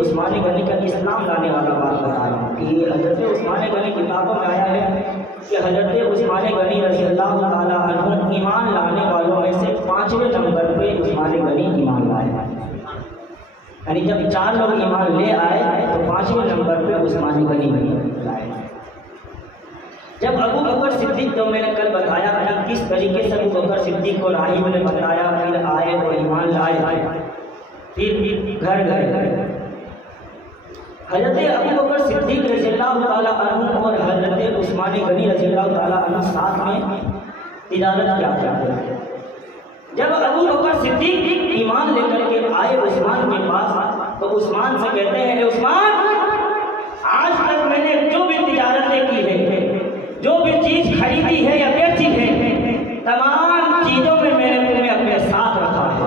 उस्मान गनी का इस्लाम लाने वाला बात बताया कि हजरत उस्मान गनी किताबों में आया है कि हजरत उस्मान गनी रज़ियल्लाहु ताला अन्हु ईमान लाने वालों में से 5वें नंबर पे उस्मान गनी ईमान लाए। यानी जब 4 लोग ईमान ले आए तो 5वें नंबर पे उस्मान गनी लाए। जब अबू बकर सिद्दीक, जो मैंने कल बताया कि किस तरीके से अबू बकर सिद्दीक को राहिब ने बताया, फिर आए और ईमान लाए, फिर घर गए। हजरत अबू बकर सिद्दीक रज़ियल्लाहु ताला अन्हु और हजरत उस्मान गनी रज़ियल्लाहु ताला अन्हु साथ में तिजारत किया करते थे। जब अबू बकर सिद्दीक ईमान लेकर के आए उस्मान के पास, तो उस्मान से कहते हैं, उस्मान, आज तक मैंने जो भी तिजारतें की है, जो भी चीज खरीदी है या बेची है, तमाम चीजों में मैंने तुम्हें अपने साथ रखा है,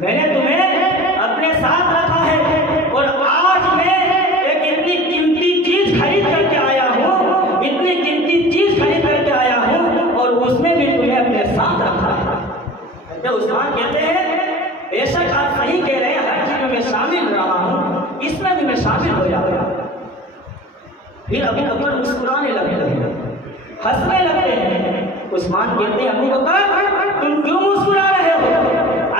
मैंने तुम्हें अपने साथ रखा है। और आज मैं एक इतनी कीमती चीज खरीद करके आया हूँ, इतनी कीमती चीज खरीद करके आया हूँ, और उसमें भी तुम्हें अपने साथ रखा है। तो उस्मान कहते हैं, बेशक आप सही कह रहे हैं, हर चीज में मैं शामिल रहा हूँ, इसमें भी मैं शामिल हो जाऊंगा। फिर अबू बकर मुस्कुराने लगते हैं, हंसने लगते हैं। उस्मान कहते हैं, अबू बकर तुम क्यों मुस्कुरा रहे हो?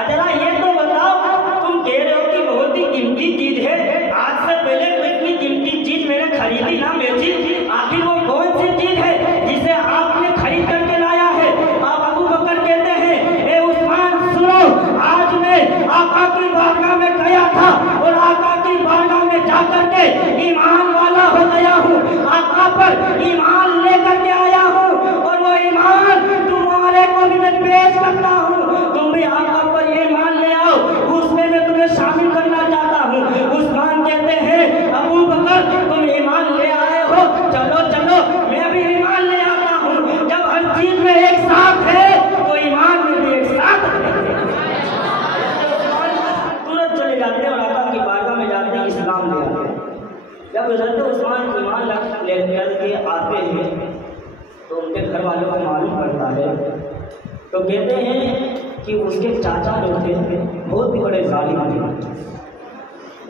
जरा ये तो बताओ, तुम कह रहे हो कि बहुत ही कीमती चीज है, आज से पहले तो इतनी कीमती चीज मैंने खरीदी ना बेची, आखिर वो कौन सी चीज है जिसे आपने खरीद करके लाया है? अब अबू बकर कहते हैं, ए उस्मान सुनो, आज मैं आका की बारगाह में गया था और आका की बारगाह में जाकर के ईमान वाला हो गया हूँ, आका पर ईमान लेकर के आया हूँ, और वो ईमान तुम्हारे को भी मैं पेश करता हूँ, तुम भी आका पर ईमान ले आओ, उसमें मैं तुम्हें शामिल करना चाहता हूँ। उस्मान कहते हैं, अबू बकर तुम ईमान ले आए हो, चलो चलो मैं भी ईमान ले आता हूँ। जब हर चीज में एक साथ है तो ईमान में भी एक साथ है। तुरंत चले जाते हैं और आका की बारगाह में जाते हैं, इस्लाम ले आते हैं। जब हज़रत उस्मान ईमान लेकर के आते हैं तो उनके घर वालों को मालूम पड़ता है, तो कहते हैं कि उसके चाचा जो थे बहुत ही बड़े जालिम थे,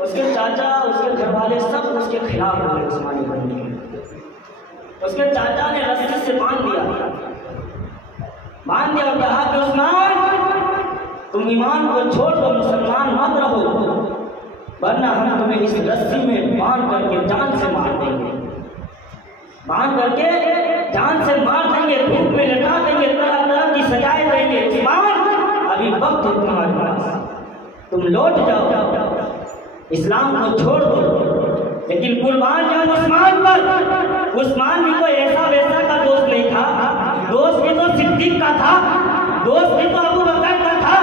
उसके चाचा, उसके घर वाले सब उसके खिलाफ हो गए उस्मान इब्न के। उसके चाचा ने रस्सी से बांध दिया और कहा कि उस्मान तुम ईमान को छोड़ दो, मुसलमान मत रहो, वरना हम तुम्हें इस रस्सी में बांध करके जान से मार देंगे, बांध करके जान से मार देंगे, धूप में लटा देंगे, तरह तरह की सजाएं देंगे। उस्मान अभी वक्त है तुम्हारे पास, तुम लौट जाओ, इस्लाम को छोड़ दो। लेकिन कुर्बान जाओ उस्मान पर। उस्मान भी कोई ऐसा वैसा का दोस्त नहीं था, दोस्त भी तो सिद्दीक का था, दोस्त भी तो अबू बकर का था।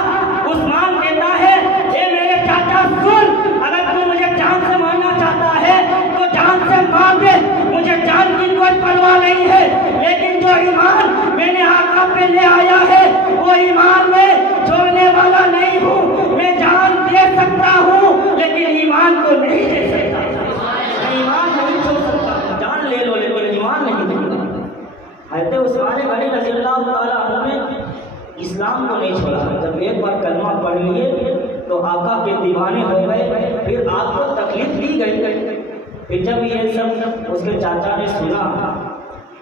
उस्मान कहता है, ये मेरे चाचा सुन, अगर तू मुझे जान से मारना चाहता है तो जान से मार दे, मुझे जान की कोई परवाह नहीं है, लेकिन जो ईमान मैंने आका पे ले आया है वो ईमान में छोड़ने वाला नहीं हूँ। मैं जान दे सकता हूँ लेकिन ईमान को नहीं दे सकता, ईमान नहीं छोड़ सकता, जान ले लो लेकिन ईमान नहीं दूंगा। हज़रत उस्मान गनी रज़ियल्लाहु ताला अन्हु ने इस्लाम को नहीं छोड़ा। जब एक बार कलमा पढ़ लिए तो आका के दीवाने हो गए, फिर आपको तकलीफ दी गई। फिर जब ये सब उसके चाचा ने सुना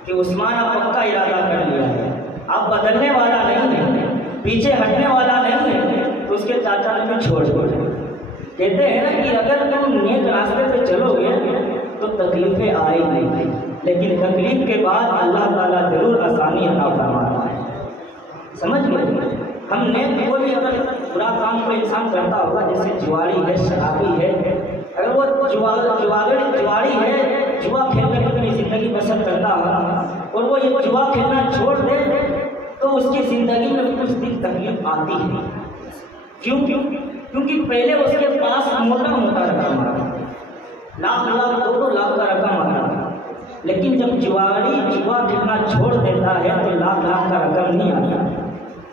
कि उस्मान अब पक्का इरादा कर लिया है, अब बदलने वाला नहीं है, पीछे हटने वाला नहीं है, तो उसके चाचा ने भी छोड़ दिया। कहते हैं ना कि अगर तुम नेक रास्ते पे चलोगे तो तकलीफें आएंगी, लेकिन तकलीफ के बाद अल्लाह ताला जरूर आसानी अता फरमाता है। समझ गए? हमने कोई अगर बुरा काम कोई इंसान करता होगा, जैसे जुआरी है, शराबी है, अगर वो जुआरी है, जुआ खेल कर अपनी ज़िंदगी बसर करता होगा और वो ये जुआ खेलना छोड़ दे तो उसकी ज़िंदगी में कुछ दिन तकलीफ आती है। क्यों? क्योंकि पहले उसके पास मोटा मोटा रकम आता, लाख 2 लाख का रकम आता, लेकिन जब जुआ खेलना छोड़ देता है तो लाख का रकम नहीं आता,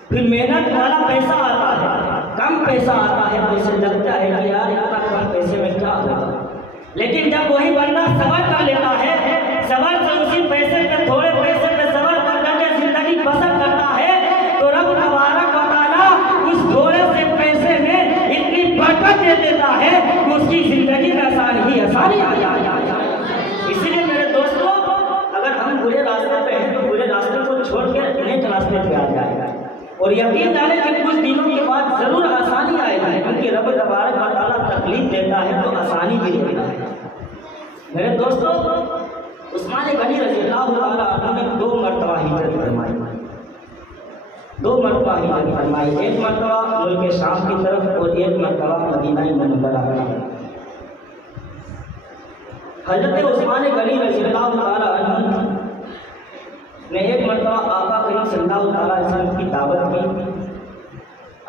फिर मेहनत वाला पैसा आता है, कम पैसा आता है, तो इसे लगता है कि यार इतना कम पैसे में क्या होगा। लेकिन जब वही बंदा सबर कर लेता है, सबर से उसी पैसे पे, थोड़े पैसे पे सबर कर करके जिंदगी बसर करता है, तो रब तबारक व तआला उस थोड़े से पैसे में इतनी बरकत दे देता है कि उसकी जिंदगी में आसानी आ जाती है। इसलिए मेरे दोस्तों, अगर हम बुरे रास्ते पे हैं तो बुरे रास्ते को छोड़ के नेक रास्ते पे आ जाएगा, और यकीन जाने कि कुछ दिनों के बाद जरूर आसानी आएगी, क्योंकि रब तबारक व तआला तकलीफ देता है तो आसानी भी देता है। मेरे दोस्तों, उस्मान गनी रज़ियल्लाहु ताला अन्हु ने 2 मरतबा हिजरत फरमाई, 2 मरतबा हिजरत फरमाई, एक मरतबा मुल्क शाम की तरफ और एक मरतबा मदीना मुनव्वरा की तरफ। हज़रत उस्मान गनी रज़ियल्लाहु ताला अन्हु ने एक मरतबा आका करीम सल्लल्लाहु अलैहि वसल्लम की दावत की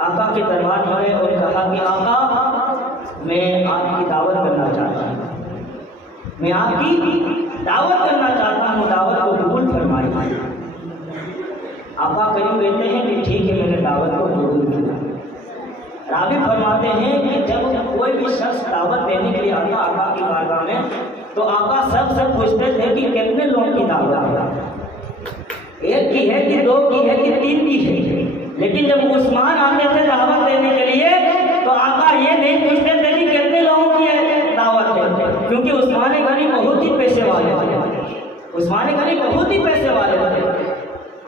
आका के दरबार में गए और कहा कि आका मैं आपकी दावत करना चाहता हूँ, मैं आपकी दावत करना चाहता हूँ, दावत को कबूल फरमाइए। आका करीम कहते हैं कि ठीक है, मैंने दावत को कबूल किया। रावी फरमाते हैं कि जब कोई भी शख्स दावत देने के लिए आता आका की बारगाह में, तो आका सबसे पूछते थे कि कितने लोगों की दावत है, एक की है कि दो की है कि तीन की है। लेकिन जब उस्मान आते थे दावत देने के लिए, तो आका ये नहीं पूछते थे कि कितने लोगों की दावत है, क्योंकि उस्मान गनी बहुत ही पैसे वाले थे। उस्मान गनी बहुत ही पैसे वाले थे।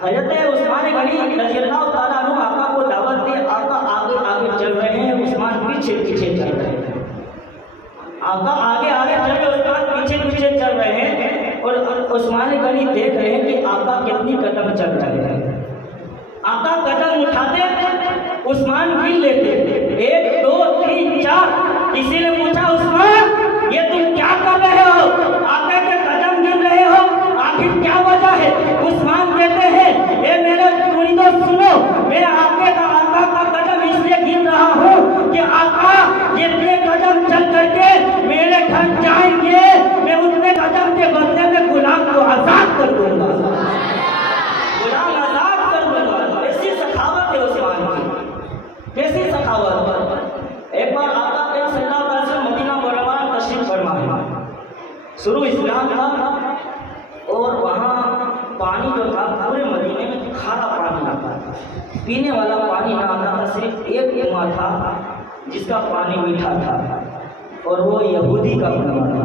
हजरत उस्मान गनी रज़ियल्लाहु ताला अन्हु आका को दावत दी, आका आगे आगे चल रहे हैं, उस्मान पीछे पीछे चल रहे हैं। आका आगे आगे चल रहे, उस्मान पीछे पीछे चल रहे हैं, और उस्मान गनी देख रहे हैं कि आका कितनी कदम चल रहे हैं। आका कदम उठाते, उस्मान गिन लेते, 1 2 3 4। किसी ने पूछा उस्मान ये तुम क्या कर रहे हो, आका के कदम गिन रहे हो, आखिर क्या वजह है? उस्मान कहते हैं ये मेरे मुरीदों सुनो, मैं आका का कदम इसलिए गिन रहा हूँ कि आका जितने कदम चल करके मेरे घर जाएंगे, मैं उतने कदम के बदले में गुलाम को आजाद कर दूंगा, गुलाम आजाद कर दूंगा। कैसी सखावत है उस्मान की, कैसी सखावत। एक बार आका सल्लल्लाहु अलैहि वसल्लम मदीना मुनव्वरा तशरीफ फरमा है, शुरू इस्लाम था, और वहाँ पानी जो था पूरे मदीने में खारा पानी आता था, पीने वाला पानी ना आता था। सिर्फ एक कुआं था जिसका पानी मीठा था, और वो यहूदी का कुआं था,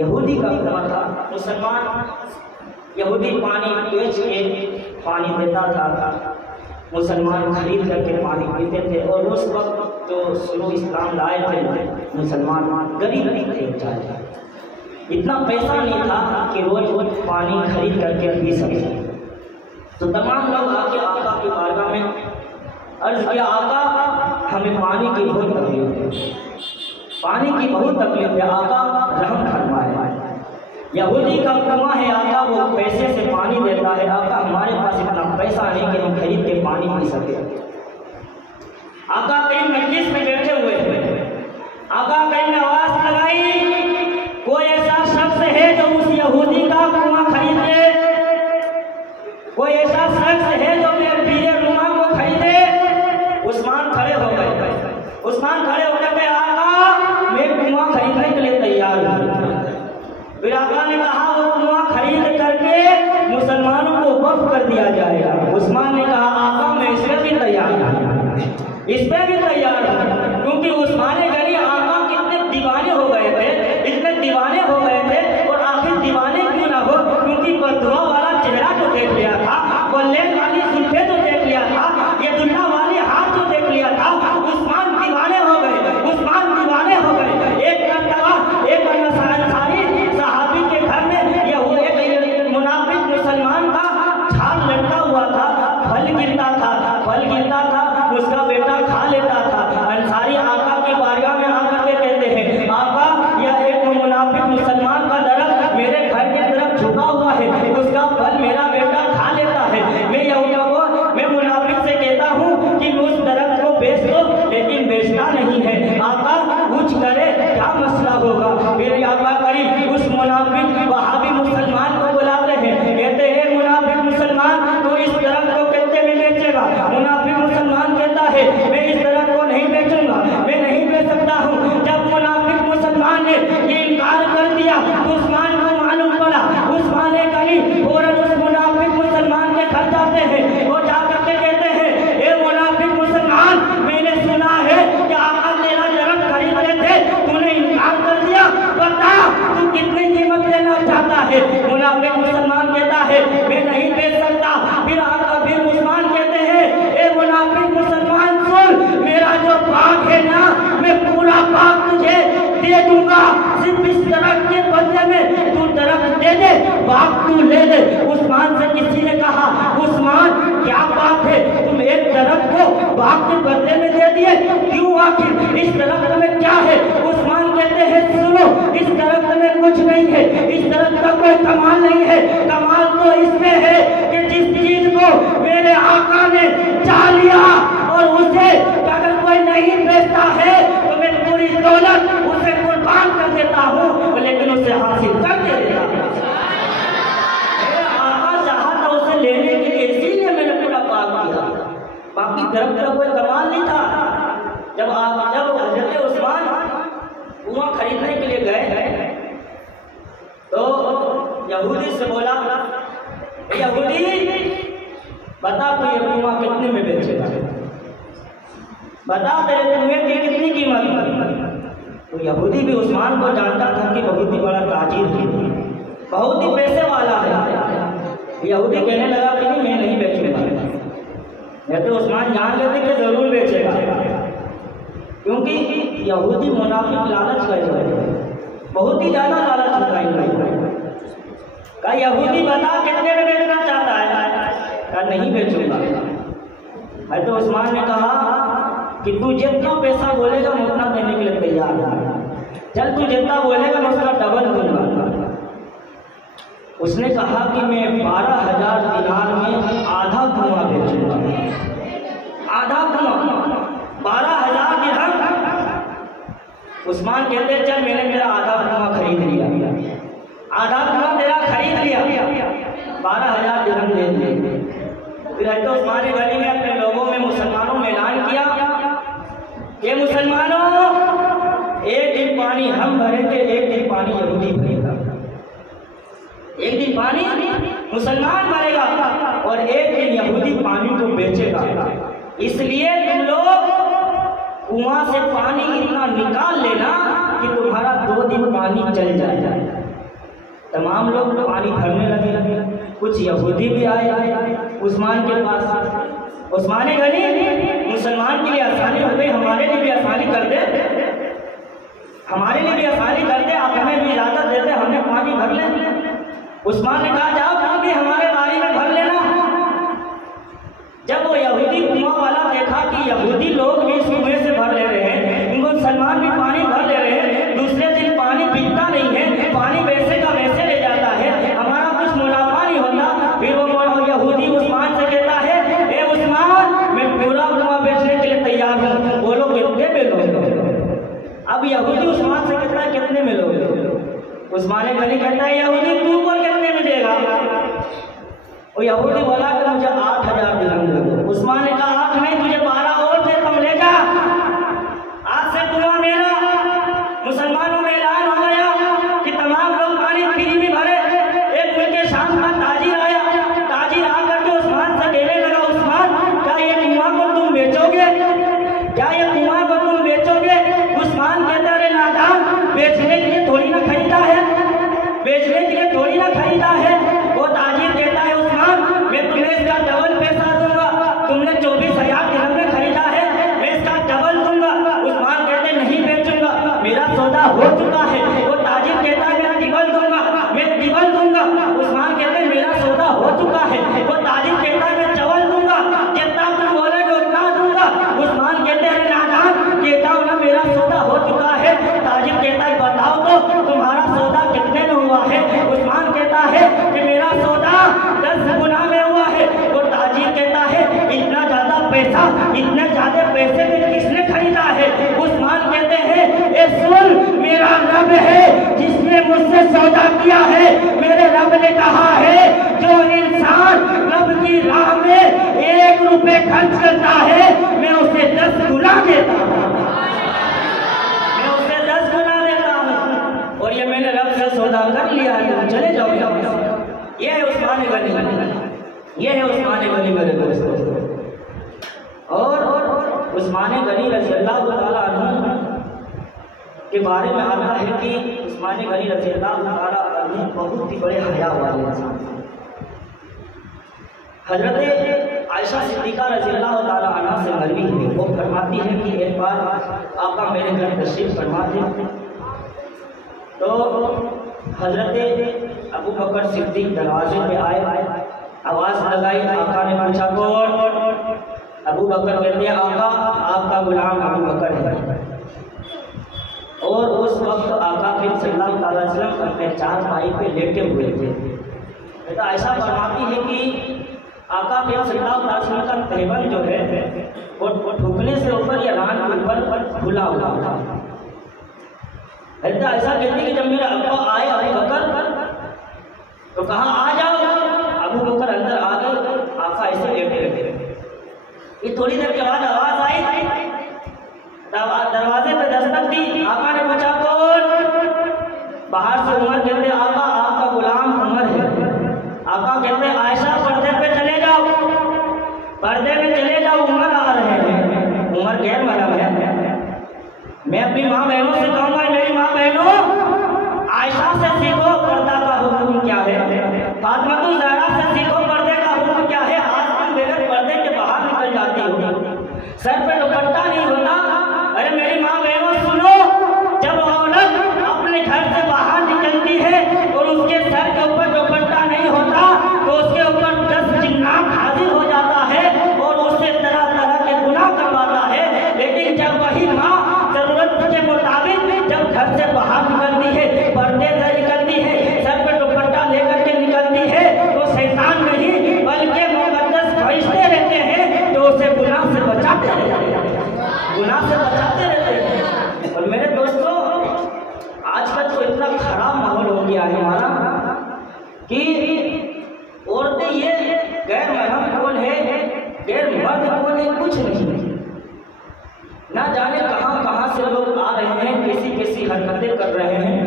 यहूदी का कुआं था। मुसलमान यहूदी पानी बेच के पानी देता था, मुसलमान खरीद करके पानी पीते थे। और उस वक्त जो शुरू इस्लाम लाए थे मुसलमान गरीब थे, बेचारे, इतना पैसा नहीं था कि रोज रोज पानी खरीद करके पी सके। तो तमाम लोग आके आका की बारगाह में अर्ज किया, आका हमें पानी की बहुत तकलीफ है, पानी की बहुत तकलीफ है, आका रहम फरमाए। यहूदी का कुआं है आका, वो पैसे से पानी देता है, आका हमारे पास इतना पैसा नहीं कि हम खरीद के पानी पी सके। आका कहीं मजलिस में बैठे हुए थे, आका कहीं ने आवाज लगाई, कोई ऐसा शख्स है जो उस यहूदी का कुआं खरीदे, कोई ऐसा शख्स है जो मेरे पीरे रुमा को खरीदे। उस्मान खड़े हो गए, उस्मान खड़े होकर के आका मैं कुआं खरीदने के लिए तैयार हूँ। फिर आका ने कहा वो कुआं खरीद करके मुसलमानों को वक्फ कर दिया जाएगा। उस्मान ने कहा आका मैं इसमें भी तैयार हूँ, इसमें भी तैयार हूँ, क्योंकि उस्मान गनी आका कितने दीवाने हो गए थे, इतने दीवाने हो गए थे। और आखिर दीवाने क्यों ना हो, क्योंकि बदुआ वाला चेहरा जो देख लिया था, वल्लेन वाली जुल्फे जो देख लिया था, ये दुल्हा वाली हाथ जो देख लिया था, उस्मान दीवाने हो गए, उस्मान दीवाने हो गए। एक अंसारी सहाबी के घर में ये मुनाफिक मुसलमान का छाल लटका हुआ था, फल गिरता था, उसका बेटा खा लेता था। अंसारी आका की बारगाह में आकर के कहते हैं आका यह एक मुनाफिक मुसलमान का दरख्त मेरे घर की तरफ झुका हुआ है, उसका फल मेरा बेटा खा लेता है। मैं मुनाफिक से कहता हूँ कि उस दरख्त को बेच दो, लेकिन बेचता नहीं है। आका कुछ करे, क्या मसला होगा? मेरे आका करीब उस मुनाफिक वहाबी मुसलमान को बुलाते हैं, कहते हैं मुनाफिक मुसलमान तो इस दरख्त को कितने में बेचेगा? मुनाफिक मुसलमान कहता है मैं इस दरख्त को नहीं बेचूंगा, मैं नहीं बेच सकता हूँ। जब मुनाफिक मुसलमान ने ये इनकार कर दिया तो उस्मान को मालूम पड़ा, उस्मान गनी फौरन उस मुनाफिक मुसलमान के घर जाते हैं, वो जाकर के कहते हैं ए मुनाफिक मुसलमान मैंने सुना है कि आका तेरा दरख्त खरीदते थे, तूने इनकार कर दिया, बता तू कितनी कीमत लेना चाहता है? मुनाफिक मुसलमान कहता है मैं नहीं बेच सकता। फिर उस्मान कहते हैं ए मुनाफिक मुसलमान सुन, मेरा जो बाग है ना मैं पूरा बाग तुझे दे दूंगा, सिर्फ इस दरख्त के बदले में तू दरख्त दे दे, बाग तू ले ले। उस्मान से किसी ने कहा उस्मान क्या बात है, तुम एक दरख्त को बाग के बदले में दे दिए, क्यों? आखिर इस दरख्त में क्या है? उस्मान कहते हैं सुनो, इस दरख्त में कुछ नहीं है, इस दरख्त का कोई कमाल नहीं है, कमाल तो इसमें है कि जिस चीज को मेरे आका ने चाह लिया नहीं बेचता है तो मैं पूरी दौलत उसे कुर्बान कर देता हूँ, लेकिन उसे हासिल कर देता हूँ। आका चाहा था उसे लेने के लिए, इसीलिए मैंने पूरा पाप किया। बाकी दरख्त का कोई कमाल नहीं था। जब हजरत उस्मान कुआं खरीदने के लिए गए तो यहूदी से बोला, यहूदी बता तू ये कुआं कितने में बेचेगा, बता तेरे कुएं की कितनी कीमत। तो यहूदी भी उस्मान को जानता था कि बहुत ही बड़ा ताजिर है, बहुत ही पैसे वाला है। यहूदी कहने लगा कि नहीं मैं नहीं बेचूंगा। या तो उस्मान जान लेते कि जरूर बेचेगा, क्योंकि यहूदी मुनाफिक लालच कर बहुत ही ज्यादा लालच होता है। का यहूदी बता कितने में बेचना चाहता है, का नहीं बेचूंगा। तो उस्मान ने कहा कि तू जितना पैसा बोलेगा मैं उतना देने के लिए तैयार है, चल तू जितना बोलेगा मैं उसका डबल दूंगा। उसने कहा कि मैं 12,000 दिनार में आधा कुआं बेचूंगा, आधा कुआं 12,000 दिरहम। उस्मान कहते चल मैंने मेरा आधा कुआं खरीद लिया, आधा कुआं तेरा खरीद लिया, 12,000 दिरहम दे दिए। फिर हज़रत उस्मान गनी ने अपने लोगों में, मुसलमानों में ऐलान किया कि मुसलमानों, एक दिन पानी हम भरेंगे, एक दिन पानी यहूदी भरेगा। एक दिन पानी मुसलमान भरेगा और एक दिन यहूदी पानी को बेचेगा। इसलिए तुम लोग कुआं से पानी इतना निकाल लेना कि तुम्हारा 2 दिन पानी चल जाएगा। तमाम लोग पानी भरने लगे। कुछ यहूदी भी आए उस्मान के पास। उस्मान गनी मुसलमान के लिए आसानी हो गई, हमारे लिए भी आसानी कर दे, हमारे लिए भी आसानी कर दे, आप हमें भी इजाजत देते हमने पानी भर ले। उस्मान ने कहा जाओ तुम भी हमारे बारी में भर लेना। जब वो यहूदी कुआं वाला देखा कि यहूदी लोग भी इस कुएं से भर ले रहे हैं, इनको मुसलमान भी पानी भर ले रहे हैं, दूसरे दिन पानी बिकता नहीं है, पानी वैसे का वैसे ले जाता है, हमारा कुछ मुनाफा नहीं होता। फिर वो यहूदी उस्मान से कहता है, ए उस्मान मैं पूरा कुआं बेचने के लिए तैयार हूँ, बोलो कितने में लोगे। अब यहूदी उस्मान से कहता है कितने में लोगे। उस्मान गनी कहता है यहूदी तू बोल कितने में देगा। वो यहूदी बोला कि मुझे 8,000 दिरहम दे। उस्मान ने कहा 8 नहीं तुझे 12 और दे, तुम ले जा, आज से कुआं मेरा। मुसलमानों में ऐलान हो गया कि तमाम लोग पानी फ्री में भरे। एक मुल्क शाम का ताजिर आया, ताजिर आकर के उस्मान से कहने लगा, उस्मान क्या ये कुआं को तुम बेचोगे, क्या ये कुआं को तुम बेचोगे। उस्मान कहता है नादान, बेचने के लिए थोड़ी ना खरीदा है, बेचने के लिए थोड़ी ना खरीदा है। वो ताजिर कहता है उस्मान मैं तुम्हें इसका डबल पैसा दूंगा, तुमने 24,000 दिरहम में खरीदा है, मैं इसका डबल दूंगा। उस्मान कहते नहीं बेचूंगा, मेरा सौदा हो चुका है। वो ताजिर कहता है मैं डबल दूंगा, मैं डबल दूंगा। उस्मान कहते मेरा सौदा हो चुका है। वो ताजिर कहता है मैं डबल दूंगा, जितना तुम बोलोगे उतना दूंगा। उस्मान कहते हैं नादान, कहता हूँ ना मेरा सौदा हो चुका है। ताजिर कहता है बताओ तो तुम्हारा सौदा कितने में हुआ है। उस्मान कहता है कि मेरा सौदा 10 गुना में हुआ है। वो ताजिर कहता है इतना ज्यादा पैसा, इतने ज्यादा पैसे में किसने खरीदा है। उस्मान कहते हैं ए सुन, मेरा रब है जिसने मुझसे सौदा किया है। मेरे रब ने कहा है जो इंसान रब की राह में 1 रुपए खर्च करता है मैं उसे 10 गुना देता हूँ, मैं उसे 10 गुना देता हूँ। और ये मैंने रब से सौदा कर लिया है, चले जाओ। ये है उस्मान गनी, ये है उस्मान गनी मेरे दोस्तों। और उस्मान गनी रज़ियल्लाहु ताला अन्हु के बारे में आता है कि उस्मान गनी रज़ियल्लाहु ताला अन्हु बहुत ही बड़े हया वाले इंसान थे। हजरत आयशा सिद्दीक़ा रज़ियल्लाहु ताला अन्हा से मरवी है, वो फरमाती है कि एक बार आका मेरे घर तशरीफ फरमा थे तो हजरत अबू बकर सिद्दीक दरवाजे पे आए, आवाज़ लगाई, आका ने पूछा कौन। अबू बकर कहते हैं आका आपका गुलाम अबू बकर है। और उस वक्त आका फिर सल्लल्लाहु अलैहि वसल्लम अपने चारपाई पे लेटे हुए थे। तो ऐसा फरमाती है कि आका फिर सल्लल्लाहु अलैहि वसल्लम का तेवर जो है और ठुकने से ऊपर या रान के ऊपर खुला हुआ था। ऐसा कहती कि जब मेरा अब्बा आए अबू बकर तो कहा आ जाओ। अबू बकर अंदर आ गए, आका ऐसे लेटे लेटे। ये थोड़ी देर के बाद आवाज आई, दरवाजे पे दस्तक दी। आका ने पूछा कौन? बाहर से उमर कहते आका आपका गुलाम उमर है। आका कहते आयशा पर्दे पे चले जाओ, पर्दे में चले जाओ, उमर आ रहे हैं। उमर गैर महरम है। मैं अपनी माँ बहनों से कहूँगा मेरी माँ बहनों आयशा से सीखो पर्दा का हुक्म क्या है, फातिमा तुम ज़हरा से सीखो पर्दे का हुक्म क्या है। आज तुम मेरे पर्दे के बाहर निकल जाती हो, सर पे दुपट्टा नहीं होता। अरे मेरी माँ बहनों सुनो, जब औरत अपने घर से बाहर निकलती है और उसके सर के ऊपर दुपट्टा नहीं होता तो उसके ऊपर 10 जिन्नात हाजिर हो जाता है और उससे तरह तरह के गुनाह करवाता है। लेकिन जब वही माँ जरूरत के मुताबिक जब घर से बाहर निकलती है, पर्दे से निकलती है, सर पे दुपट्टा लेकर के निकलती है तो शैतान नहीं बल्कि मुकद्दस फरिश्ते रहते हैं जो उसे गुनाह से बचाते रहते हैं, गुनाह से बचाते रहते हैं। और मेरे दोस्तों आजकल तो इतना खराब माहौल हो गया है हमारा कि औरतें ये गैर महरम कौन है, गैर मर्द कौन है, कुछ नहीं। ना जाने कहां कहां से लोग आ रहे हैं, कैसी कैसी हरकतें कर रहे हैं।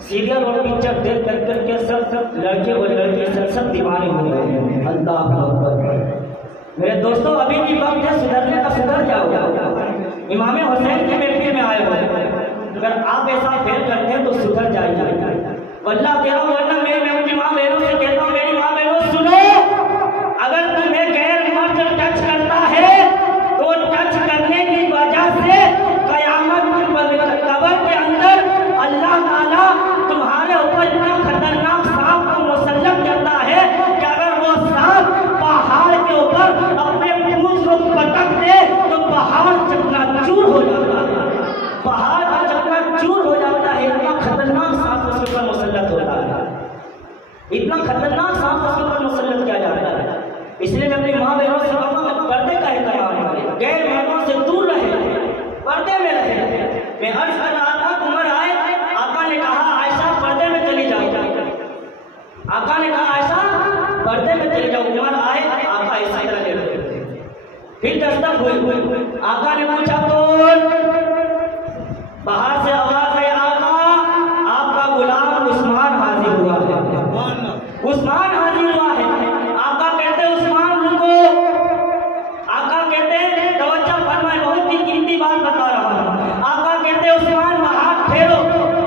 सीरियल और पिक्चर देख कर करके सब लड़के और लड़की सब दीवाने हो रहे हैं। अल्लाह अकबर। मेरे दोस्तों अभी भी वक्त है सुधरने का, सुधर जाओ। इमाम हुसैन की महफिल में आए हो, अगर आप ऐसा फेल करते हैं तो सुधर जाइए। वल्लाह कह रहा हूं, वरना मैं अपनी माँ बहनों से कहता हूँ मेरी माँ बहनों सुनो, अगर तुम्हें गैर मर्द टच करता है तो टच करने की वजह से कयामत कब्र के अंदर अल्लाह ताला तुम्हारे ऊपर इतना खतरनाक सांप को मुसल्लत करता है कि अगर वो सांप पहाड़ के ऊपर अपने पूंछ को पटक दे तो पहाड़ चकनाचूर हो जाता है, पहाड़ का चकनाचूर हो जाता है। इतना खतरनाक सांप उसके ऊपर मुसल्लत होता है, इतना खतरनाक सांप उसके ऊपर मुसल्लत किया जाता है। इसलिए मैं अपनी माँ बहनों से कहूँगा पर्दे का एहतराम करें, गैर मर्दों से दूर रहे, पर्दे में रहे। मैं अर्ज कर रहा था उमर आए, आका ने कहा आयशा पर्दे में चली जाओ। आका ने कहा आयशा पर्दे में चली जाओ। उमर आए, आका ऐसा ही रहे। फिर दस्तक हुई, आका ने पूछा कौन? बाहर से आवाज है आका आपका गुलाम उस्मान हाजिर हुआ है, उस्मान हाजिर हुआ है। आका कहते उस्मान रुको। आका कहते तवज्जो फरमाए, बहुत ही कीमती बात बता रहा हूँ। आका कहते उस्मान हाथ फेरो।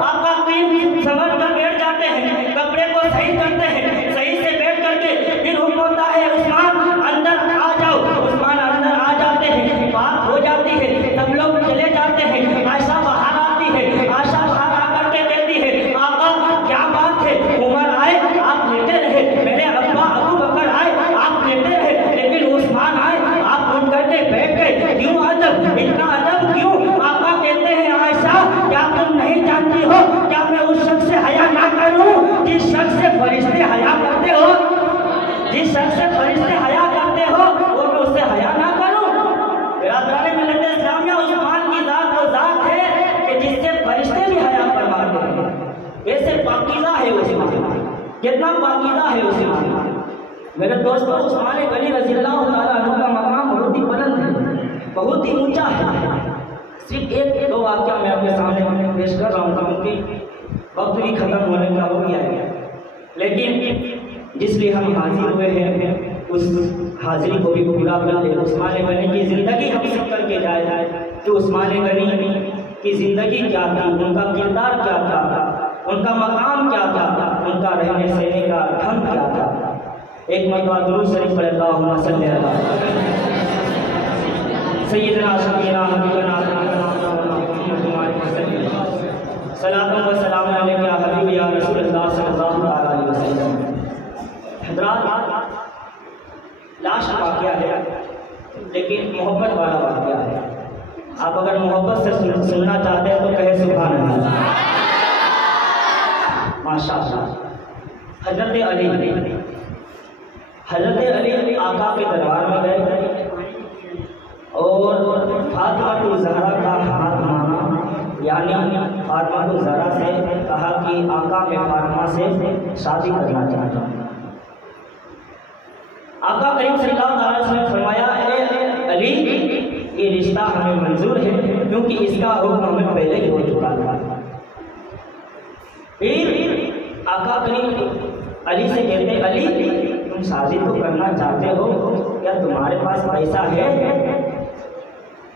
आका तीन समझ कर बैठ जाते हैं, कपड़े को सही करते हैं, सही से बैठ करके फिर हुक्म होता है उस्मान अंदर आ जाओ। उस्मान अंदर आ जाते हैं, बात हो जाती है, सब लोग चले जाते हैं। आयशा बाहर आती है, आयशा बाहर आकर के कहती है आका क्या बात है, उमर आए आप लेटे रहे, मेरे अब्बा अबू बकर आए आप लेटे रहे, लेकिन उस्मान आए आप उठ करके बैठ गए, क्यों अदब, इतना अदब क्यों? आका कहते हैं आयशा क्या तुम नहीं जानती हो, क्या मैं उस शख्स से हया ना करूं जिस शख्स से फरिश्ते हया करते हो, जिस शख्स से फरिश्ते हया करते हो वो मैं उससे हया ना करूं? बिरादराने मिल्लत इस्लामिया उस्मान की जात वो जात है कि जिससे फरिश्ते भी हया फरमाते हैं। ऐसे पाकीज़ा है उस्मान, कितना पाकीज़ा है उस्मान। मेरे दोस्तों उस्मान गनी रज़ियल्लाहु ताला अन्हु का मकाम बहुत ही बुलंद है, बहुत ही ऊंचा है। सिर्फ एक दो वाक़या मैं आपके सामने पेश कर रहा हूँ क्योंकि वक्त भी खत्म होने का हो गया है, लेकिन जिसलिए हम हाजिर हुए हैं उस हाजिरी को भी पूरा कर ले। उस्मान गनी की ज़िंदगी हम सीख करके जाए कि उस्मान गनी की ज़िंदगी क्या थी, उनका किरदार क्या था, उनका मकाम क्या था, उनका रहने सहने का ढंग क्या था। एक मरतबा दुरूद शरीफ पढ़े अल्लाहुम्मा सल्ली अला सय्यिदना शफीना हबीबना सलातुन व सलाम अलैका या हबीबी या रसूलुल्लाह सल्लल्लाहु अलैहि वसल्लम। हज़रात लास्ट वाक़या है लेकिन मोहब्बत वाला वाक़या है। आप अगर मोहब्बत से सुनना चाहते हैं तो कहे सुभान अल्लाह, माशाअल्लाह। हज़रत अली आका के दरबार में गए और फातिमा ज़हरा का हाथ मांगा, यानी फातिमा ज़हरा से कहा कि आका मैं फातिमा से शादी करना चाहता हूँ। आका करीम सल्लल्लाहु अलैहि वसल्लम ने फरमाया, ए अली ये रिश्ता हमें मंजूर है, क्योंकि इसका हुक्म हमें पहले ही हो चुका था। फिर आका करीम अली से कहते, अली तुम शादी तो करना चाहते हो, क्या तुम्हारे पास पैसा है?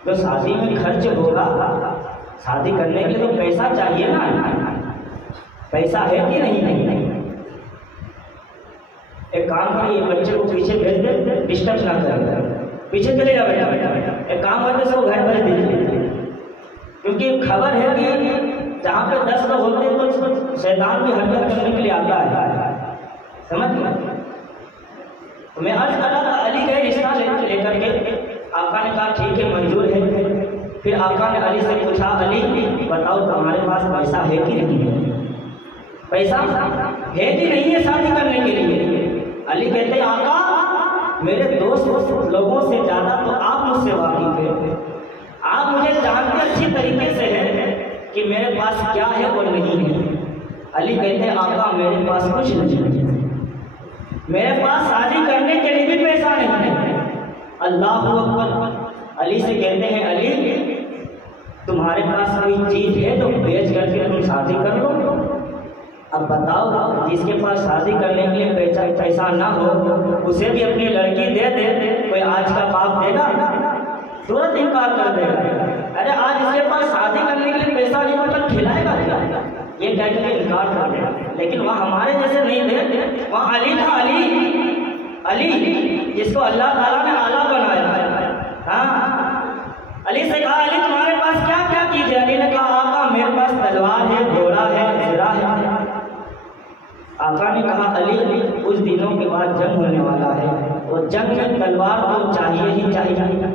तो शादी में खर्च होगा, शादी करने के लिए तो पैसा चाहिए ना, पैसा है कि नहीं? एक काम करिए, बच्चे को पीछे भेज दे, डिस्टर्ब ना करें, पीछे चले जाओ बेटा। एक काम करते सब घर पर दीजिए, क्योंकि खबर है कि जहाँ पे 10 लोग होते हैं तो शैतान की हरकत करने के लिए आता है, समझ में? तो मैं अर्ज कर रहा था, अली गए रिश्ता लेकर के, आका ने कहा ठीक है मंजूर है। फिर आका ने अली से पूछा, अली बताओ तुम्हारे पास पैसा है कि नहीं है? पैसा है कि नहीं है शादी करने के लिए? अली कहते हैं, आका मेरे दोस्त लोगों से ज़्यादा तो आप मुझसे वाकिफ है, आप मुझे जानते अच्छी तरीके से है कि मेरे पास क्या है और नहीं है। अली कहते हैं, आका मेरे पास कुछ नहीं है, मेरे पास शादी करने के लिए भी पैसा नहीं है। अल्लाह अकबर। अली से कहते हैं, अली तुम्हारे पास कोई चीज़ है तो बेच करके तुम शादी कर लो। अब बताओ, जिसके पास शादी करने के लिए पैसा ना हो उसे भी अपनी लड़की दे दे, कोई आज का बाप देगा? तुरंत इनकार कर देगा। अरे आज इसके पास शादी करने के लिए पैसा नहीं मतलब खिलाएगा क्या? ये कह के इनकार कर देगा। लेकिन वहाँ हमारे जैसे नहीं थे, वहाँ अली था, अली जिसको अल्लाह ताला ने आला बनाया। हाँ, अली से कहा, अली तुम्हारे पास क्या क्या चीज़ है? अली ने कहा, आका मेरे पास तलवार है, घोड़ा है, सिरा है। आका ने कहा, अली कुछ दिनों के बाद जंग होने वाला है, और जंग में तलवार तो चाहिए ही चाहिए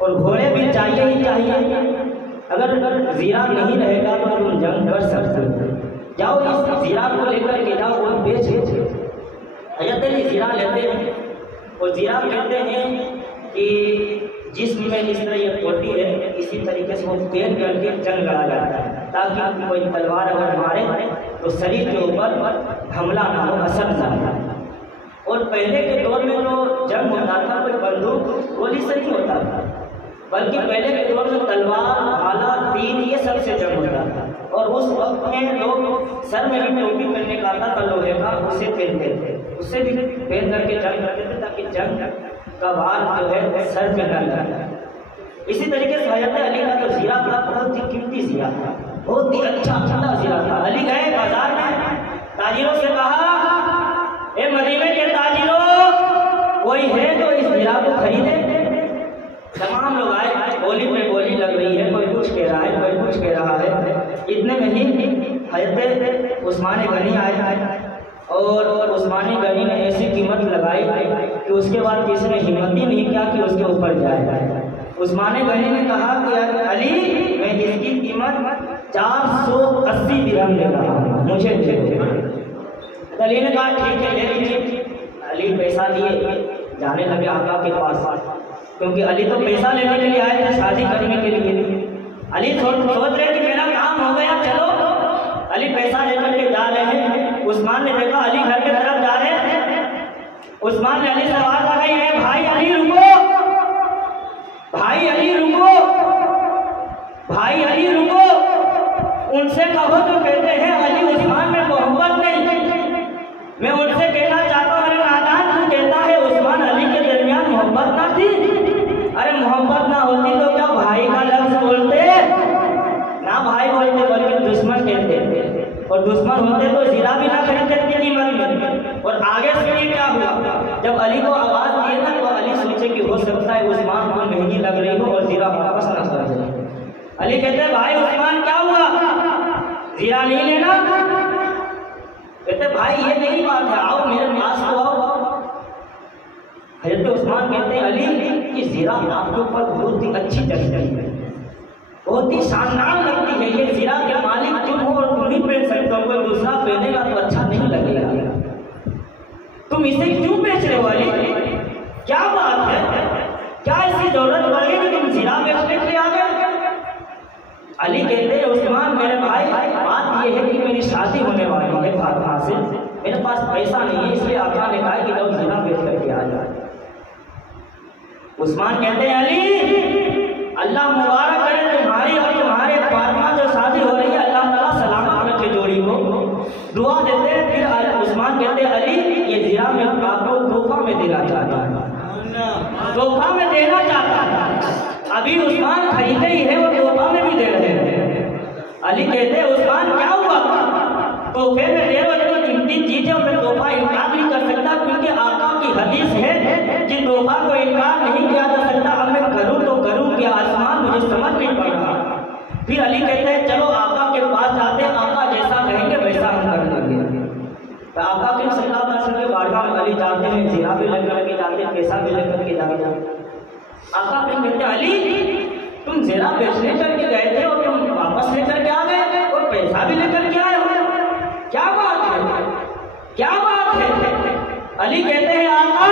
और घोड़े भी चाहिए ही चाहिए। अगर जीरा नहीं रहेगा तो तुम जंग कर सकते हो। जाओ इस जीरा को लेकर के जाओ और बेच अयतली जीरा लेते हैं, और जीरा कहते हैं कि जिसमें इस तरह ये खोटी है, इसी तरीके से वो पेन करके जंग लड़ा जाता है, ताकि कोई तलवार अगर मारे तो शरीर के ऊपर हमला ना हो, असर ना हो। और पहले के दौर में जो जंग होता था कोई बंदूक गोली से नहीं होता था, बल्कि पहले के दौर में तलवार, भाला, तीर ये सब से जंग होता था। और उस वक्त में लोग सर में भी टोपी पहनने का आता था लोहे का, उसे पहनते थे, उससे भी पहन करके जंग करते थे, ताकि जंग का भार जो है सर पे न लगे। इसी तरीके से हज़रत अली का जो जीरा था बहुत ही कीमती जीरा था, बहुत ही अच्छा जीरा था। अली गए बाजार में, ताजिरों से कहा, ए मदीने के ताजिरों, कोई है तो इस जीरा को खरीदे। तमाम लोग आए, बोली पे बोली लग रही है, कोई कुछ कह रहा है, कोई कुछ कह रहा है। इतने में ही हज़रत उस्मान गनी आए, और उस्मान गनी ने ऐसी कीमत लगाई कि उसके बाद किसी ने हिम्मत ही नहीं किया कि उसके ऊपर जाए। उस्मान गनी ने कहा कि अली मैं इसकी कीमत 480 दिरहम ले रहा हूँ, मुझे दे दो। अली ने कहा ठीक है ले लीजिए। अली पैसा लिए जाने लगे आका के पास, क्योंकि अली तो पैसा लेने के लिए आए थे, शादी करने के लिए। अली सोच रहे कि मेरा काम हो गया, चलो। अली पैसा लेकर के जा रहे हैं, उस्मान ने देखा अली घर के तरफ जा रहे हैं। उस्मान ने अली से आवाज लगाई, है भाई अली रुको, भाई अली रुको, भाई अली रुको। उनसे कहो तो कहते हैं अली उस्मान में मोहब्बत नहीं। मैं उनसे कहना चाहता हूँ, अरे नादान तू कहता है उस्मान अली के दरमियान मोहब्बत ना थी। अरे मोहब्बत ना होती तो क्या भाई का लफ्ज बोलते ना, भाई बोलते बल्कि दुश्मन कहते, और दुश्मन होते तो जीरा भी ना खरीदते कीमत में। और आगे से ये क्या हुआ, जब अली को आवाज दिए ना तो अली सोचे कि हो सकता है उस्मान को महंगी लग रही हो और जीरा वापस ना कर दे। अली कहते हैं भाई उस्मान क्या हुआ, जीरा नहीं लेना? कहते भाई ये नहीं बात है, आओ मेरे पास तो आओ। हज़रत उस्मान कहते हैं अली कि जीरा आपके ऊपर बहुत ही अच्छी जगह है, बहुत ही शानदार लगती है। ये जीरा के मालिक तुम हो और तुम ही पहन सकते हो, कोई दूसरा पहनेगा तो अच्छा नहीं लगेगा। तुम इसे क्यों बेच रहे हो अली? क्या बात है, क्या इसकी जरूरत जरूरत पड़ गई कि तुम ज़िना बेचने के लिए आ गए। अली कहते हैं उस्मान मेरे भाई, बात यह है कि मेरी शादी होने वाली है फातिमा से, मेरे पास पैसा नहीं है, इसलिए आका ने कहा कि जाओ ज़िना बेच करके आ जाए। उस्मान कहते हैं अली अल्लाह मुबारक करे तुम्हारी और तुम्हारे फातिमा जो शादी हो रही है, अल्लाह ताला सलामत रखे जोड़ी को, दुआ देते हैं। फिर उस्मान कहते हैं अली ये ज़िना में हम आपको तोहफा में देना चाहता है, तोहफा में देना चाहता है। अभी उस्मान खरीदे ही है और तोहफा में भी दे रहे हैं। अली कहते हैं उस्मान क्या हुआ, तोहफे में दे रहे हो, कीमती चीजें और तोहफा इनकार नहीं कर सकता, क्योंकि आका की हदीस है कि तोहफा को इनकार नहीं किया जा सकता। अब मैं करूँ तो करूँ क्या, आसमान मुझे समझ नहीं पड़ रहा। फिर अली कहते हैं चलो आका के पास जाते हैं, आका जैसा कहेंगे वैसा हम कर लेंगे। तो आका के सल्लल्लाहु अलैहि वसल्लम के बारगाह में अली जाते हैं, ज़िना भी लेकर के जाते हैं, पैसा भी लेकर के जाते हैं। आका फिर कहते हैं अली तुम ज़िना बेचने करके गए थे और तुम वापस लेकर के आ गए और पैसा भी लेकर के आए हो, क्या बात है, क्या बात है। अली कहते हैं आका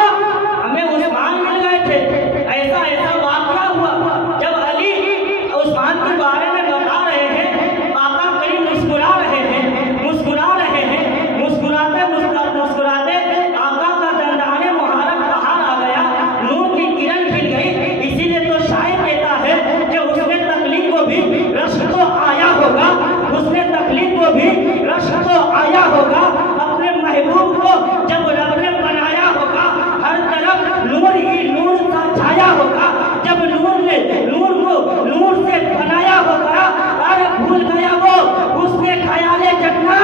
हमें उस्मान मिल गए थे, ऐसा ऐसा वाक़या हुआ। जब अली उस्मान के बारे में बता रहे हैं, आका करीब मुस्कुरा रहे हैं, मुस्कुरा रहे हैं, मुस्कुराते मुस्कुराते मुस्कुराते आका का दंदाने मुबारक बाहर आ गया, नूर की किरण खिल गई। इसीलिए तो शायर कहता है कि उसने तकलीफ को भी रश्क तो आया होगा, उसने तकलीफ को भी रश्क तो आया होगा। अपने महबूब को जब रब ने बनाया होगा, हर तरफ नूर ही नूर सा छाया होगा। जब नूर ने नूर को नूर से बनाया होगा, अरे भूल गया वो उसने ख्याले जन्ना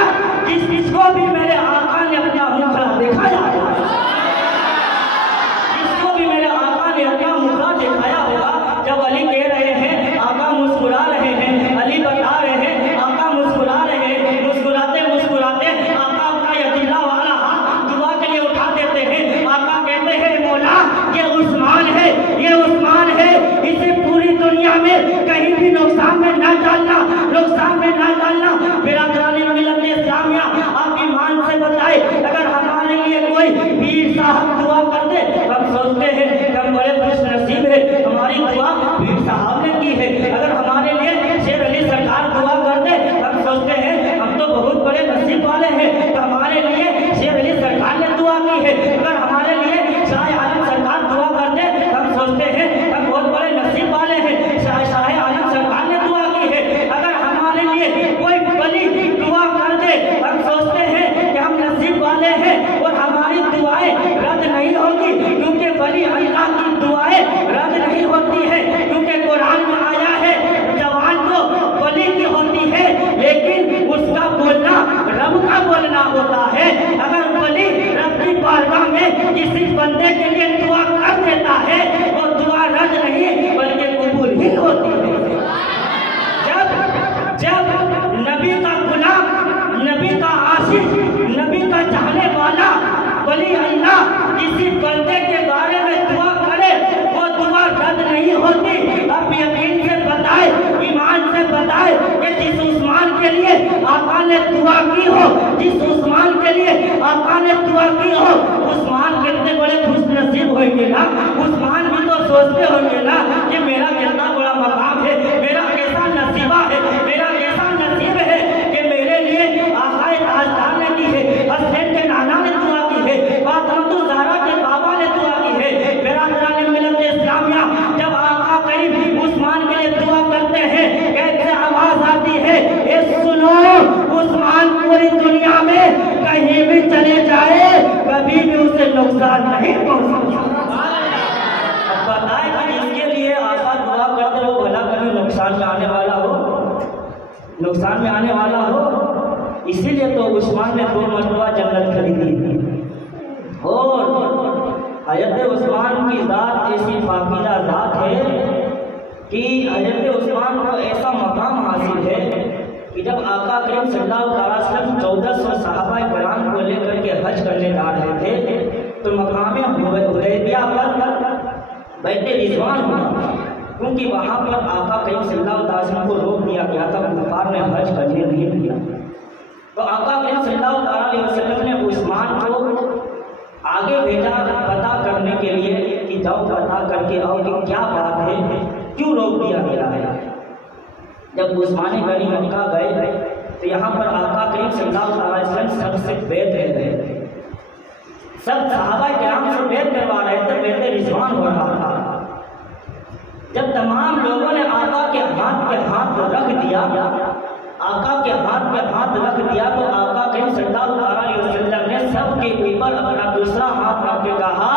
जिसको भी मेरे आका ने अपना मुखड़ा दिखाया, जिसको भी मेरे आका ने अपना मुखड़ा दिखाया होगा। जब अली कह रहे हैं आका मुस्कुरा रहे हैं, अली बता रहे हैं आका मुस्कुरा रहे हैं, मुस्कुराते मुस्कुराते आका अपना यतीला वाला हाथ दुआ के लिए उठा देते हैं। आका कहते हैं मौला ये उस्मान है, ये उस्मान है, इसे पूरी दुनिया में कहीं भी नुकसान में ना डालना, नुकसान में ना डालना। मेरा जाने मिलत इस्लामिया आप ईमान से बताए, अगर हमारे लिए कोई पीर साहब दुआ कर दे, हम सोचते हैं हम बड़े खुशनसीब है, हमारी दुआ पीर साहब ने की है। अगर हमारे लिए शेर अली सरकार दुआ कर दे, हम सोचते हैं हम तो बहुत बड़े नसीब वाले हैं, तो हमारे लिए शेर अली सरकार ने दुआ की है। अगर हमारे लिए शाह आलम सरकार दुआ कर दे, हम सोचते हैं हम बहुत बड़े नसीब वाले हैं, शाह आलम सरकार ने दुआ की है। अगर हमारे लिए कोई बली दुआ कर दे, हम सोचते हैं कि हम नसीब वाले हैं और हमारी दुआएं रद्द नहीं होगी, क्योंकि बली अल्लाह की दुआएं रद्द नहीं होती है, क्योंकि कुरान में आया है जवान तो बली की होती है, लेकिन उसका बोलना रब का बोलना होता है। अगर बली रब की बारगाह में किसी बंदे के लिए दुआ कर देता है, वो दुआ रद्द नहीं बल्कि कबूल ही होती है। जब नबी का गुलाम, नबी का आशिक, नबी का चाहने वाला वली अल्लाह किसी बंदे के बारे में दुआ करे, वो दुआ रद्द नहीं होती। अब यकीन से बताए, ईमान से बताए कि जिस उस्मान के लिए आका ने दुआ की हो, जिस उस्मान के लिए आका ने दुआ की हो, उस्मान कितने बड़े खुशनसीब होंगे ना। उस्मान भी तो सोचते होंगे ना कि मेरा कितना बड़ा मकाम है, मेरा कैसा नसीबा है, मेरा कैसा नसीब है कि मेरे लिए आकाए ताजदार ने की है, हसनैन के नाना ने दुआ की है, फातिमा ज़हरा के बाबा ने दुआ की है। मेरा दराने मिलत इस्लामिया जब आका करीब उस्मान के लिए दुआ करते हैं, कैसे आवाज आती है, ए सुनो उस्मान पूरी दुनिया में कहीं भी चले जाए कभी भी उसे नुकसान नहीं पहुंचेगा। अब बताए कि इसके लिए आका दुआ करते हो भला कभी नुकसान में आने वाला हो, नुकसान में आने वाला हो। इसीलिए तो उस्मान ने 2 मरतबा जन्नत खरीदी। और हज़रत उस्मान की ज़ात ऐसी पाकीज़ा ज़ात है कि हज़रत उस्मान को ऐसा मकाम हासिल है कि जब आका करीम सल्लल्लाहु अलैहि वसल्लम 1400 सहाबा किराम को लेकर के हज करने जा रहे थे, तो मकाम हुदैबिया पर बैठे रिजवान हुआ, क्योंकि वहाँ पर आका करीम सल्लल्लाहु अलैहि वसल्लम को रोक दिया गया था, कुफार ने हज करने नहीं दिया। तो आका करीम सल्लल्लाहु अलैहि वसल्लम ने उस्मान को आगे भेजा पता करने के लिए कि कि जाओ पता करके आओ कि क्या बात है, क्यों रोक दिया गया है। जब उस्मान गनी मक्का गए तो यहाँ पर आका करीम सल्लल्लाहु अलैहि वसल्लम सबसे बैत ले रहे थे, सब सहाबा किराम से बैत करवा रहे थे, बैत रिजवान हो रहा था। जब तमाम लोगों ने आका के हाथ पे हाथ रख दिया, आका के हाथ पे हाथ रख दिया, तो आका करीम सल्लल्लाहु अलैहि वसल्लम ने सबके ऊपर अपना दूसरा हाथ रख के कहा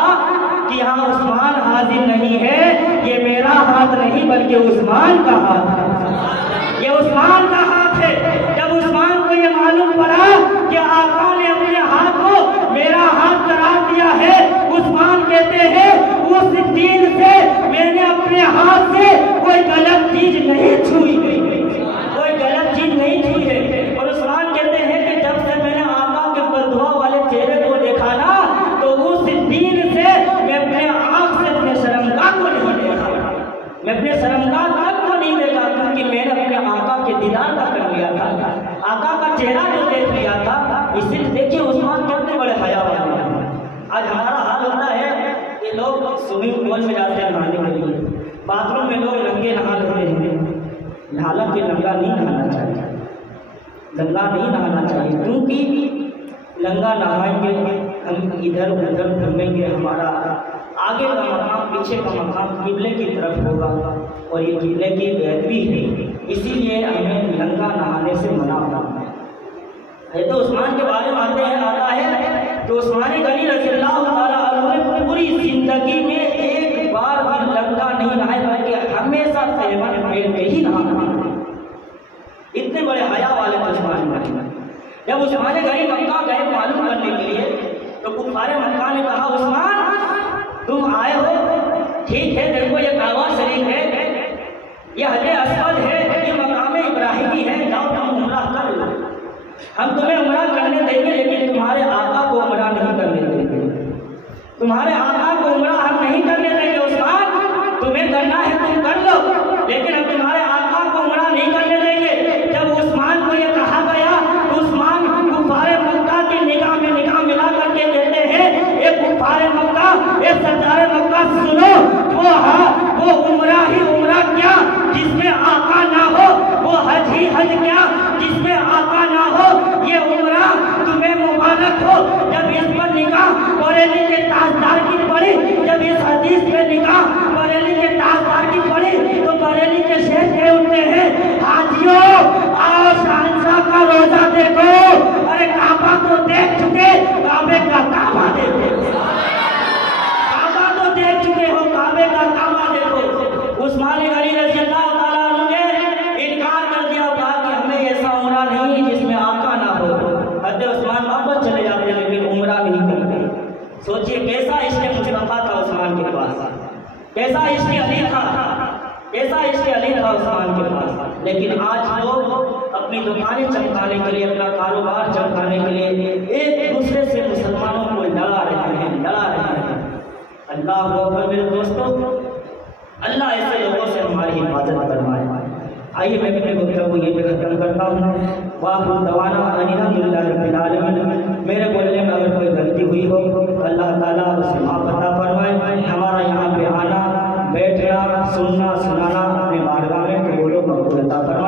कि हाँ उस्मान हाजिर नहीं है, ये मेरा हाथ नहीं बल्कि उस्मान का हाथ है, ये उस्मान का हाथ है। जब उस्मान को ये मालूम पड़ा कि आका ने अपने हाथ को मेरा हाथ करार दिया है, उस्मान कहते हैं उस दिन से मैंने अपने हाथ से कोई गलत चीज नहीं छुई, कोई गलत चीज नहीं छुई है। और उस्मान कहते हैं कि जब से मैंने आका के बददुआ वाले चेहरे को देखा ना, तो उस दिन से मैं अपने आँख से अपने शर्मगाह को नहीं देखा, मैं अपने शर्मगाह तक को नहीं देखा, क्योंकि मैंने अपने आका के दीदार का कर लिया था, आका का चेहरा जो देख लिया था। इसलिए देखिए उस्मान कितने बड़े हया वाले हैं। आज हमारा हाल होता है कि लोग स्विमिंग पूल में जाते हैं नहाने के लिए, बाथरूम में लोग नंगे नहा लेते हैं। हालांकि नंगा नहीं नहाना चाहिए, नंगा नहीं नहाना चाहिए, क्योंकि नंगा नहाएंगे हम इधर उधर घूमेंगे, हमारा आगे का मकाम पीछे का मकाम किबले की तरफ होगा, और ये किबले की बेहतरी है, इसीलिए हमें नंगा नहाने से मना होना है। तो उस्मान के बारे में आते हैं, आता है तो उस्मान गनी रज़ियल्लाहु ताला अन्हु ने पूरी जिंदगी में एक बार भी नंगा नहीं नहाए, बल्कि हमेशा तैमूर में ही नहाना। इतने बड़े हया वाले थे उस्मान गनी। जब उस्मान गनी मक्का गए मालूम करने के लिए, तो कुफारे मक्का ने कहा उस्मान तुम आए हो, ठीक है, देखो ये काबा शरीफ है, ये हजरे अस्वद है, ये मकाम इब्राहिमी है, जाओ तुम उम्रा कर लो, हम तुम्हें उम्रा करने देंगे, लेकिन तुम्हारे आका को उम्रा नहीं करने देंगे, तुम्हारे आका को उम्रा हम नहीं करने देंगे। उस्मान तुम्हें करना है तुम कर लो, लेकिन हम तुम्हारे आका को उम्रा नहीं करने देंगे। जब उस्मान को ये कहा गया, उस्मान कुफारे मक्का की निगाह में निगाह मिला करके कहते हैं, ये कुफारे मक्का, ये सरदारे मक्का सुनो, वो उम्रा ही उम्रा क्या जिसमें आका ना हो, वो हज ही हज क्या जिसमें आका ना हो, ये उम्रा तुम्हें मुबारक हो। जब इस पर निगाह बरेली के ताजदार की पड़ी, जब इस हदीस पे निगाह बरेली के ताजदार की पड़ी, तो बरेली के शेख कह उठते हैं, हाजियों आओ शहंशाह का रोजा देखो, अरे काबा तो देख चुके, काबे का काबा देखो, काबा तो देख चुके हो, काबे का काबा देखो। उस्मान गनी रज़ियल्लाहु ताला अन्हु ने इनकार कर दिया, कहा कि हमें ऐसा उम्रा नहीं जिसमें आका ना हो। हज़रत उस्मान वापस चले जाते, लेकिन उम्रा नहीं करते। सोचिए कैसा इश्क़ मुस्तफ़ा था उस्मान के पास, कैसा इश्क़ अली था, कैसा इश्क़ अली था उस्मान के पास। लेकिन आज लोग अपनी दुकानें चमकाने के लिए, अपना कारोबार चमकाने के लिए एक दूसरे से मुसलमानों को लड़ा रहे हैं, लड़ा रहे हैं। अल्लाह अकबर मेरे दोस्तों, अल्लाह ऐसे लोगों से हमारी हिफाजत फरमाए। आइए मैं अपने गुफ्तगू ये पे खत्म करता हूँ। वाह दवाना अल्हम्दुलिल्लाह रब्बिल आलमीन। मेरे बोलने में अगर कोई गलती हुई हो, अल्लाह ताला उसे माफ़ अता फरमाए। हमारा यहाँ पे आना, बैठना, सुनना, सुनाना अपने बारगाह में कबूल व मक़बूल अता फरमाए।